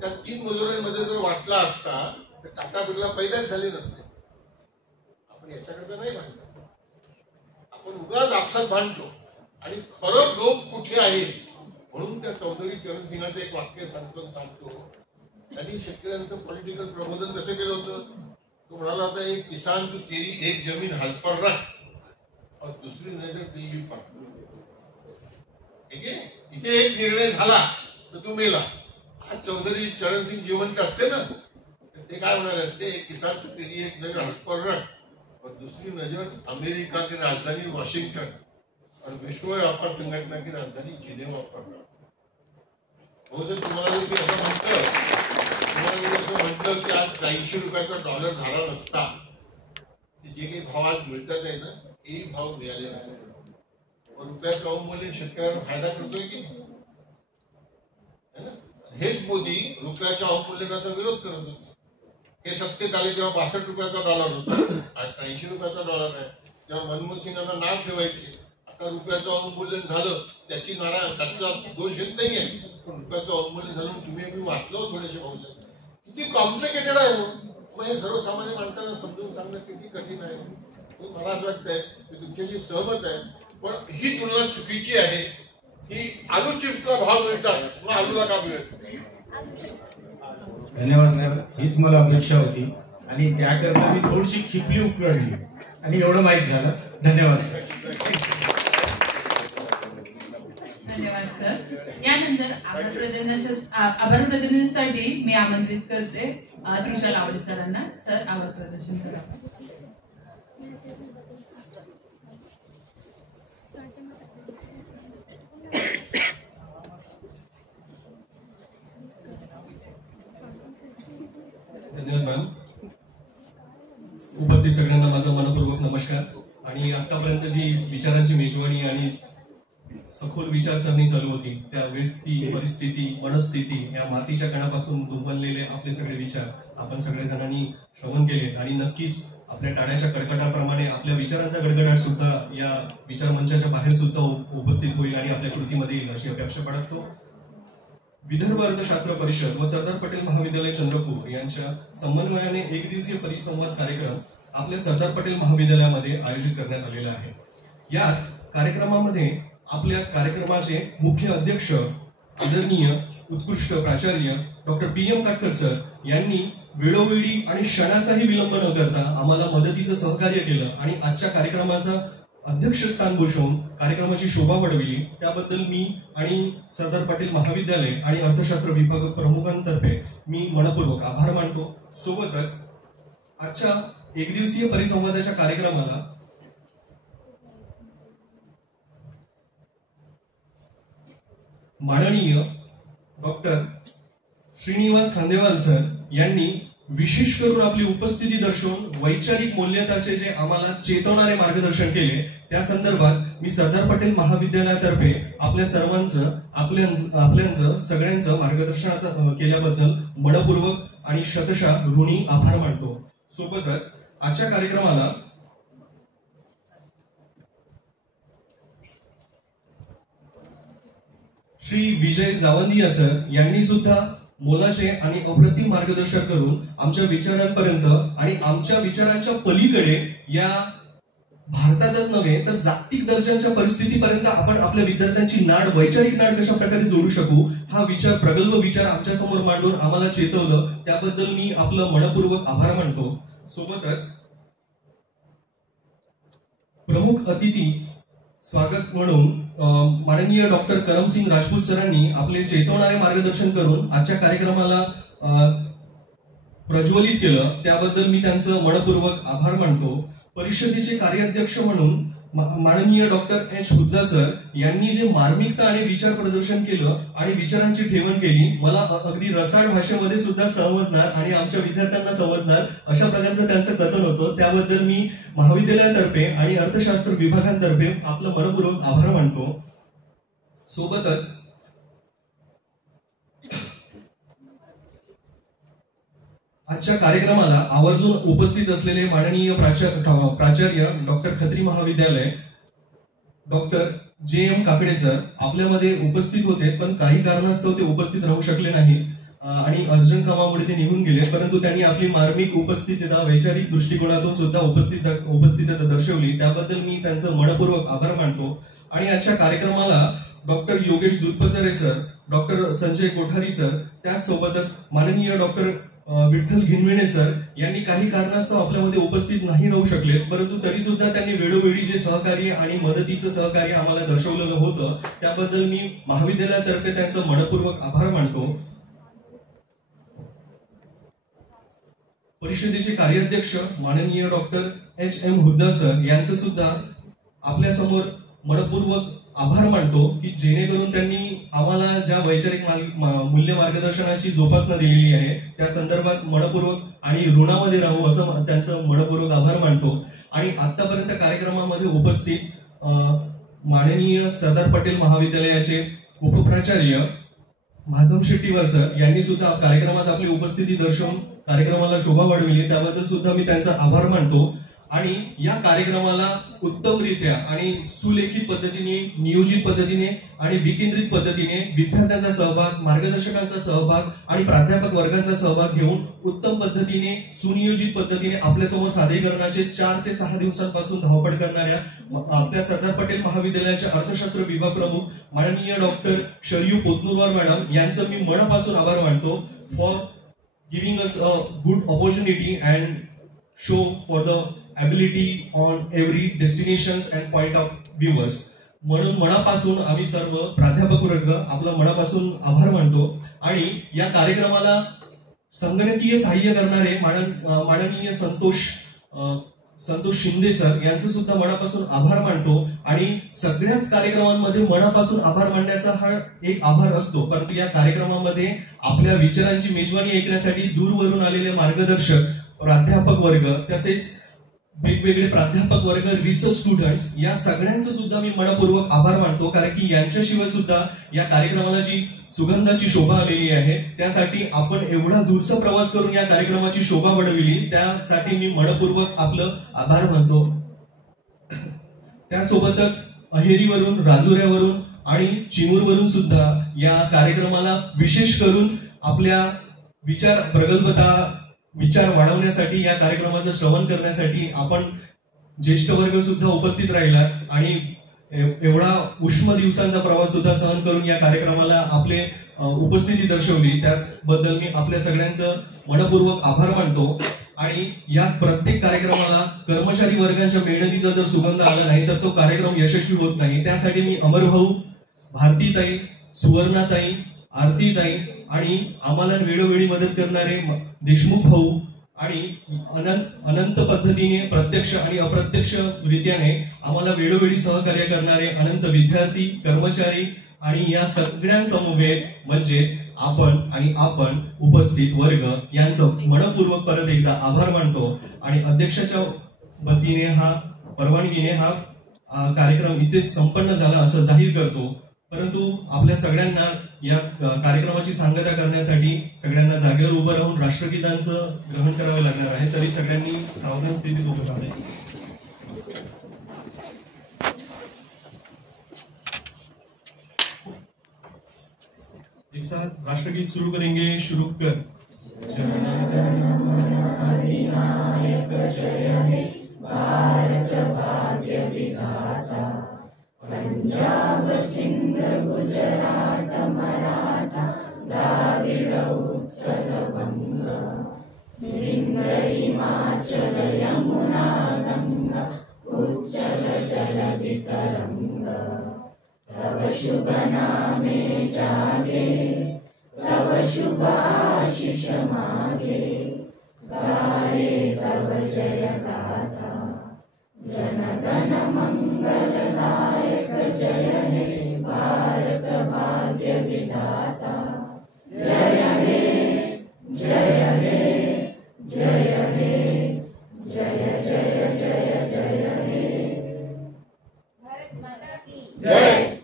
त्या 3 मजुरांमध्ये जर वाटला असता तर टाटा बिर्ला पैदाच झाले नसते. आपण पण याच्याकडे नाही भांडत. आपण उगाच आपसात भांडतो आणि खरं लोक कुठे आहे म्हणून त्या चौधरी चरण सिंगाचं एक वाक्य सांगतो थांबतो. त्यांनी शेतकऱ्यांचं पॉलिटिकल प्रबोधन कसं केलं होतं? तो म्हणाला होता, एक किसान तू तेरी एक जमीन हात पर रख और दुसरी नजर दिल्ली पर. ठीक आहे, इथे एक निर्णय झाला तर तू मेला. आज चौधरी चरण सिंग जिवंत असते ना तर ते काय म्हणाले असते, एक किसान तू तेरी एक नजर हात पर रख और दूसरी नजर अमेरिका की राजधानी वॉशिंगटन और विश्व व्यापार संघटना की राजधानी जिनेवा पर. हो सर, तुम्हाला जर मी असं म्हटलं की आज 83 रुपयाचा डॉलर झाला नसता जे काही भाव आज मिळतात आहे ना तेही भाव मिळाले नसते. रुपयाचं अवमूल्यन शेतकऱ्यांना फायदा करतोय की नाही? हेच मोदी रुपयाच्या अवमूल्यनाचा विरोध करत होते. हे सत्तेत आले तेव्हा 62 रुपयाचा डॉलर होता, आज 83 रुपयाचा डॉलर आहे. तेव्हा मनमोहन सिंगांना नाव ठेवायचे. आता रुपयाचं अवमूल्यन झालं त्याचा दोष येत नाहीये, पण रुपयाचं अवमूल्यन झालं तुम्ही वाचलो थोडेसे भाऊसाहेब. किती कॉम्प्लिकेटेड आहे. मग हे सर्वसामान्य माणसाला समजून सांगणं किती कठीण आहे. मला असं वाटतंय की तुमच्याशी सहमत आहे, पण ही तुलना चुकीची आहे. ही आलू चिप्सला भाव मिळतात, मग आलूला का मिळत? धन्यवाद सर, हीच मला अपेक्षा होती आणि त्याकरता मी थोडीशी खिपली उकळली आणि एवढं माहीत झालं. धन्यवाद सर. धन्यवाद सर. यानंतर आभार प्रदर्शनासाठी मी आमंत्रित करते तृषा लावडे सरांना. सर, आभार प्रदर्शन करा. धन्यवाद मॅम. उपस्थित सगळ्यांना माझा मनपूर्वक नमस्कार. आणि आतापर्यंत जी विचारांची मेजवानी आणि सखोल विचारसरणी चालू होती त्या व्यक्ती, परिस्थिती, मनस्थिती या मातीच्या कणापासून दुर्बललेले आपले सगळे विचार आपण सगळे जणांनी श्रवण केले आणि नक्कीच आपल्या टाळ्याच्या कडकडाप्रमाणे आपल्या विचारांचा गडगडाट सुद्धा या विचार मंचाच्या बाहेर सुद्धा उपस्थित होईल आणि आपल्या कृतीमध्ये येईल अशी अपेक्षा बाळगतो. विदर्भ अर्थशास्त्र परिषद व सरदार पटेल महाविद्यालय चंद्रपूर यांच्या समन्वयाने एक दिवसीय परिसंवाद कार्यक्रम आपल्या सरदार पटेल महाविद्यालयामध्ये आयोजित करण्यात आलेला आहे. याच कार्यक्रमामध्ये आपल्या कार्यक्रमाचे मुख्य अध्यक्ष आदरणीय उत्कृष्ट प्राचार्य डॉक्टर PM काटकर सर यांनी वेळोवेळी आणि क्षणाचाही विलंब न करता आम्हाला मदतीचं सहकार्य केलं आणि आजच्या कार्यक्रमाचा अध्यक्षस्थान भूषवून कार्यक्रमाची शोभा वाढविली. त्याबद्दल मी आणि सरदार पटेल महाविद्यालय आणि अर्थशास्त्र विभाग प्रमुखांतर्फे मी मनपूर्वक आभार मानतो. सोबतच आजच्या एक दिवसीय परिसंवादाच्या कार्यक्रमाला माननीय डॉक्टर श्रीनिवास खांदेवाल सर यांनी विशेष करून आपली उपस्थिती दर्शवून वैचारिक मूल्यताचे जे आम्हाला चेतवणारे मार्गदर्शन केले त्या संदर्भात मी सरदार पटेल महाविद्यालयातर्फे आपल्या सर्वांचं आपल्यांचं सगळ्यांचं मार्गदर्शन केल्याबद्दल मनपूर्वक आणि शतशः ऋणी आभार मानतो. सोबतच आजच्या कार्यक्रमाला श्री विजय जावंदिया सर यांनी सुद्धा मोलाचे आणि अप्रतिम मार्गदर्शन करून आमच्या विचारांपर्यंत आणि आमच्या विचारांच्या पलीकडे या भारतातच नव्हे तर जागतिक दर्जाच्या परिस्थितीपर्यंत आपण आपल्या विद्यार्थ्यांची नाड, वैचारिक नाड कशा प्रकारे जोडू शकू हा विचार, प्रगल्भ विचार आमच्या समोर मांडून आम्हाला चेतवलं. त्याबद्दल मी आपलं मनपूर्वक आभार मानतो. सोबतच प्रमुख अतिथी स्वागत म्हणून माननीय डॉक्टर करमसिंग राजपूत सरांनी आपले चेतवणारे मार्गदर्शन करून आजच्या कार्यक्रमाला प्रज्वलित केलं. त्याबद्दल मी त्यांचं मनपूर्वक आभार मानतो. परिषदेचे कार्याध्यक्ष म्हणून माननीय डॉक्टर H. हुद्दा सर यांनी जे मार्मिकता आणि विचार प्रदर्शन केलं आणि विचारांची ठेवण केली, मला अगदी रसाळ भाषेमध्ये सुद्धा समजणार आणि आमच्या विद्यार्थ्यांना समजणार अशा प्रकारचं त्यांचं कथन होतं. त्याबद्दल मी महाविद्यालयातर्फे आणि अर्थशास्त्र विभागांतर्फे आपलं मनपूर्वक आभार मानतो. सोबतच आजच्या कार्यक्रमाला आवर्जून उपस्थित असलेले माननीय प्राचार्य डॉक्टर खत्री महाविद्यालय डॉक्टर JM काकडे सर आपल्यामध्ये उपस्थित होते, पण काही कारणास्तव ते उपस्थित राहू शकले नाही. आणि अर्जंट कामामुळे ते निघून गेले, परंतु त्यांनी आपली मार्मिक उपस्थितता वैचारिक दृष्टिकोनातून सुद्धा उपस्थितता दर्शवली. त्याबद्दल मी त्यांचं मनपूर्वक आभार मानतो. आणि आजच्या कार्यक्रमाला doctor Yogesh Dudhpachare sir, doctor Sanjay Kothari sir, त्याचसोबतच माननीय डॉक्टर विठ्ठल घिनविणे सर यांनी काही कारणास्तव आपल्यामध्ये उपस्थित नाही राहू शकले, परंतु तरी सुद्धा त्यांनी वेळोवेळी जे सहकार्य आणि मदतीचं सहकार्य आम्हाला दर्शवलेलं होतं त्याबद्दल मी महाविद्यालयातर्फे त्यांचं मनपूर्वक आभार मानतो. परिषदेचे कार्याध्यक्ष माननीय डॉक्टर HM हुद्दार सर यांचं सुद्धा आपल्या समोर मनपूर्वक आभार मानतो की जेणेकरून त्यांनी आम्हाला ज्या वैचारिक मूल्य मार्गदर्शनाची जोपासना दिलेली आहे त्या संदर्भात मनपूर्वक आणि ऋणामध्ये राहू असं त्यांचं मनपूर्वक आभार मानतो. आणि आतापर्यंत कार्यक्रमामध्ये उपस्थित माननीय सरदार पटेल महाविद्यालयाचे उपप्राचार्य माधव शेट्टीवर सर यांनी सुद्धा कार्यक्रमात आपली उपस्थिती दर्शवून कार्यक्रमाला शोभा वाढविली, त्याबद्दल सुद्धा मी त्यांचा आभार मानतो. आणि या कार्यक्रमाला उत्तमरित्या आणि सुलेखित पद्धतीने, नियोजित पद्धतीने आणि विकेंद्रित पद्धतीने विद्यार्थ्यांचा सहभाग, मार्गदर्शकांचा सहभाग आणि प्राध्यापक वर्गांचा सहभाग घेऊन उत्तम पद्धतीने, सुनियोजित पद्धतीने आपल्यासमोर सादरीकरणाचे 4 ते 6 दिवसांपासून धावपळ करणाऱ्या आपल्या सरदार पटेल महाविद्यालयाचे अर्थशास्त्र विभाग प्रमुख माननीय डॉक्टर शरयू पोतनूरवार मॅडम यांचं मी मनापासून आभार मानतो for giving us a good opportunity and show for the ability on every destinations and point of viewers. म्हणून मनापासून आम्ही सर्व प्राध्यापक वर्ग आपला मनापासून आभार मानतो. आणि या कार्यक्रमाला संगणकीय सहाय्य करणारे माननीय संतोष शिंदे सर यांचं सुद्धा मनापासून आभार मानतो. आणि सगळ्याच कार्यक्रमांमध्ये मनापासून आभार मानण्याचा हा एक आभार असतो, परंतु या कार्यक्रमामध्ये आपल्या विचारांची मेजवानी ऐकण्यासाठी दूरवरून आलेले मार्गदर्शक, प्राध्यापक वर्ग, तसेच वेगवेगळे प्राध्यापक वर्ग, रिसर्च स्टुडंट्स या सगळ्यांचं सुद्धा मी मनपूर्वक आभार मानतो, कारण की यांच्याशिवाय सुद्धा या कार्यक्रमाला जी सुगंधाची शोभा आलेली आहे त्यासाठी आपण एवढा दूरचा प्रवास करून या कार्यक्रमाची शोभा वाढविली, त्यासाठी मी मनपूर्वक आपलं आभार मानतो. त्यासोबतच अहेरीवरून, राजुऱ्यावरून आणि चिमूरवरून सुद्धा या कार्यक्रमाला विशेष करून आपल्या विचार वाढवण्यासाठी, या कार्यक्रमाचं श्रवण करण्यासाठी आपण ज्येष्ठ वर्ग सुद्धा उपस्थित राहिला आणि एवढा उष्म दिवसांचा प्रवास सुद्धा सहन करून या कार्यक्रमाला आपले उपस्थिती दर्शवली, त्याबद्दल मी आपल्या सगळ्यांचं मनपूर्वक आभार मानतो. आणि या प्रत्येक कार्यक्रमाला कर्मचारी वर्गांच्या मेहनतीचा जर सुगंध आला नाही तर तो कार्यक्रम यशस्वी होत नाही. त्यासाठी मी अमरभाऊ, भारतीताई, सुवर्णाताई, आरतीताई आणि आम्हाला वेळोवेळी मदत करणारे देशमुख भाऊ आणि अनंत पद्धतीने प्रत्यक्ष आणि अप्रत्यक्ष रित्याने आम्हाला वेळोवेळी सहकार्य करणारे अनंत विद्यार्थी, कर्मचारी आणि या सगळ्यांसमवेत म्हणजेच आपण उपस्थित वर्ग यांचं मनपूर्वक परत एकदा आभार मानतो. आणि अध्यक्षाच्या वतीने परवानगीने हा कार्यक्रम इथे संपन्न झाला असं जाहीर करतो. परंतु आपल्या सगळ्यांना या कार्यक्रमाची सांगता करण्यासाठी सगळ्यांना जागेवर उभं राहून राष्ट्रगीतांचं ग्रहण करावं लागणार आहे, तरी सगळ्यांनी सावधान स्थितीत उभं राहावे. एक साथ राष्ट्रगीत शुरू करेंगे. शुरू कर. अधिनायक जय हे भारत भाग्य विधाता, पंजाब सिंध गुजरात मराठा द्राविड उत्कल बंग, विंध्य हिमाचल यमुना गंगा उच्चल जलधि तरंग, तव शुभ नामे जागे, तव शुभ आशीष मागे, गाये तव जय गाथा, जन गण मंगलदायक जय हे भारत भाग्य विधाता, जय हे जय हे जय हे जय जय जय जय हे. भारत माता की जय.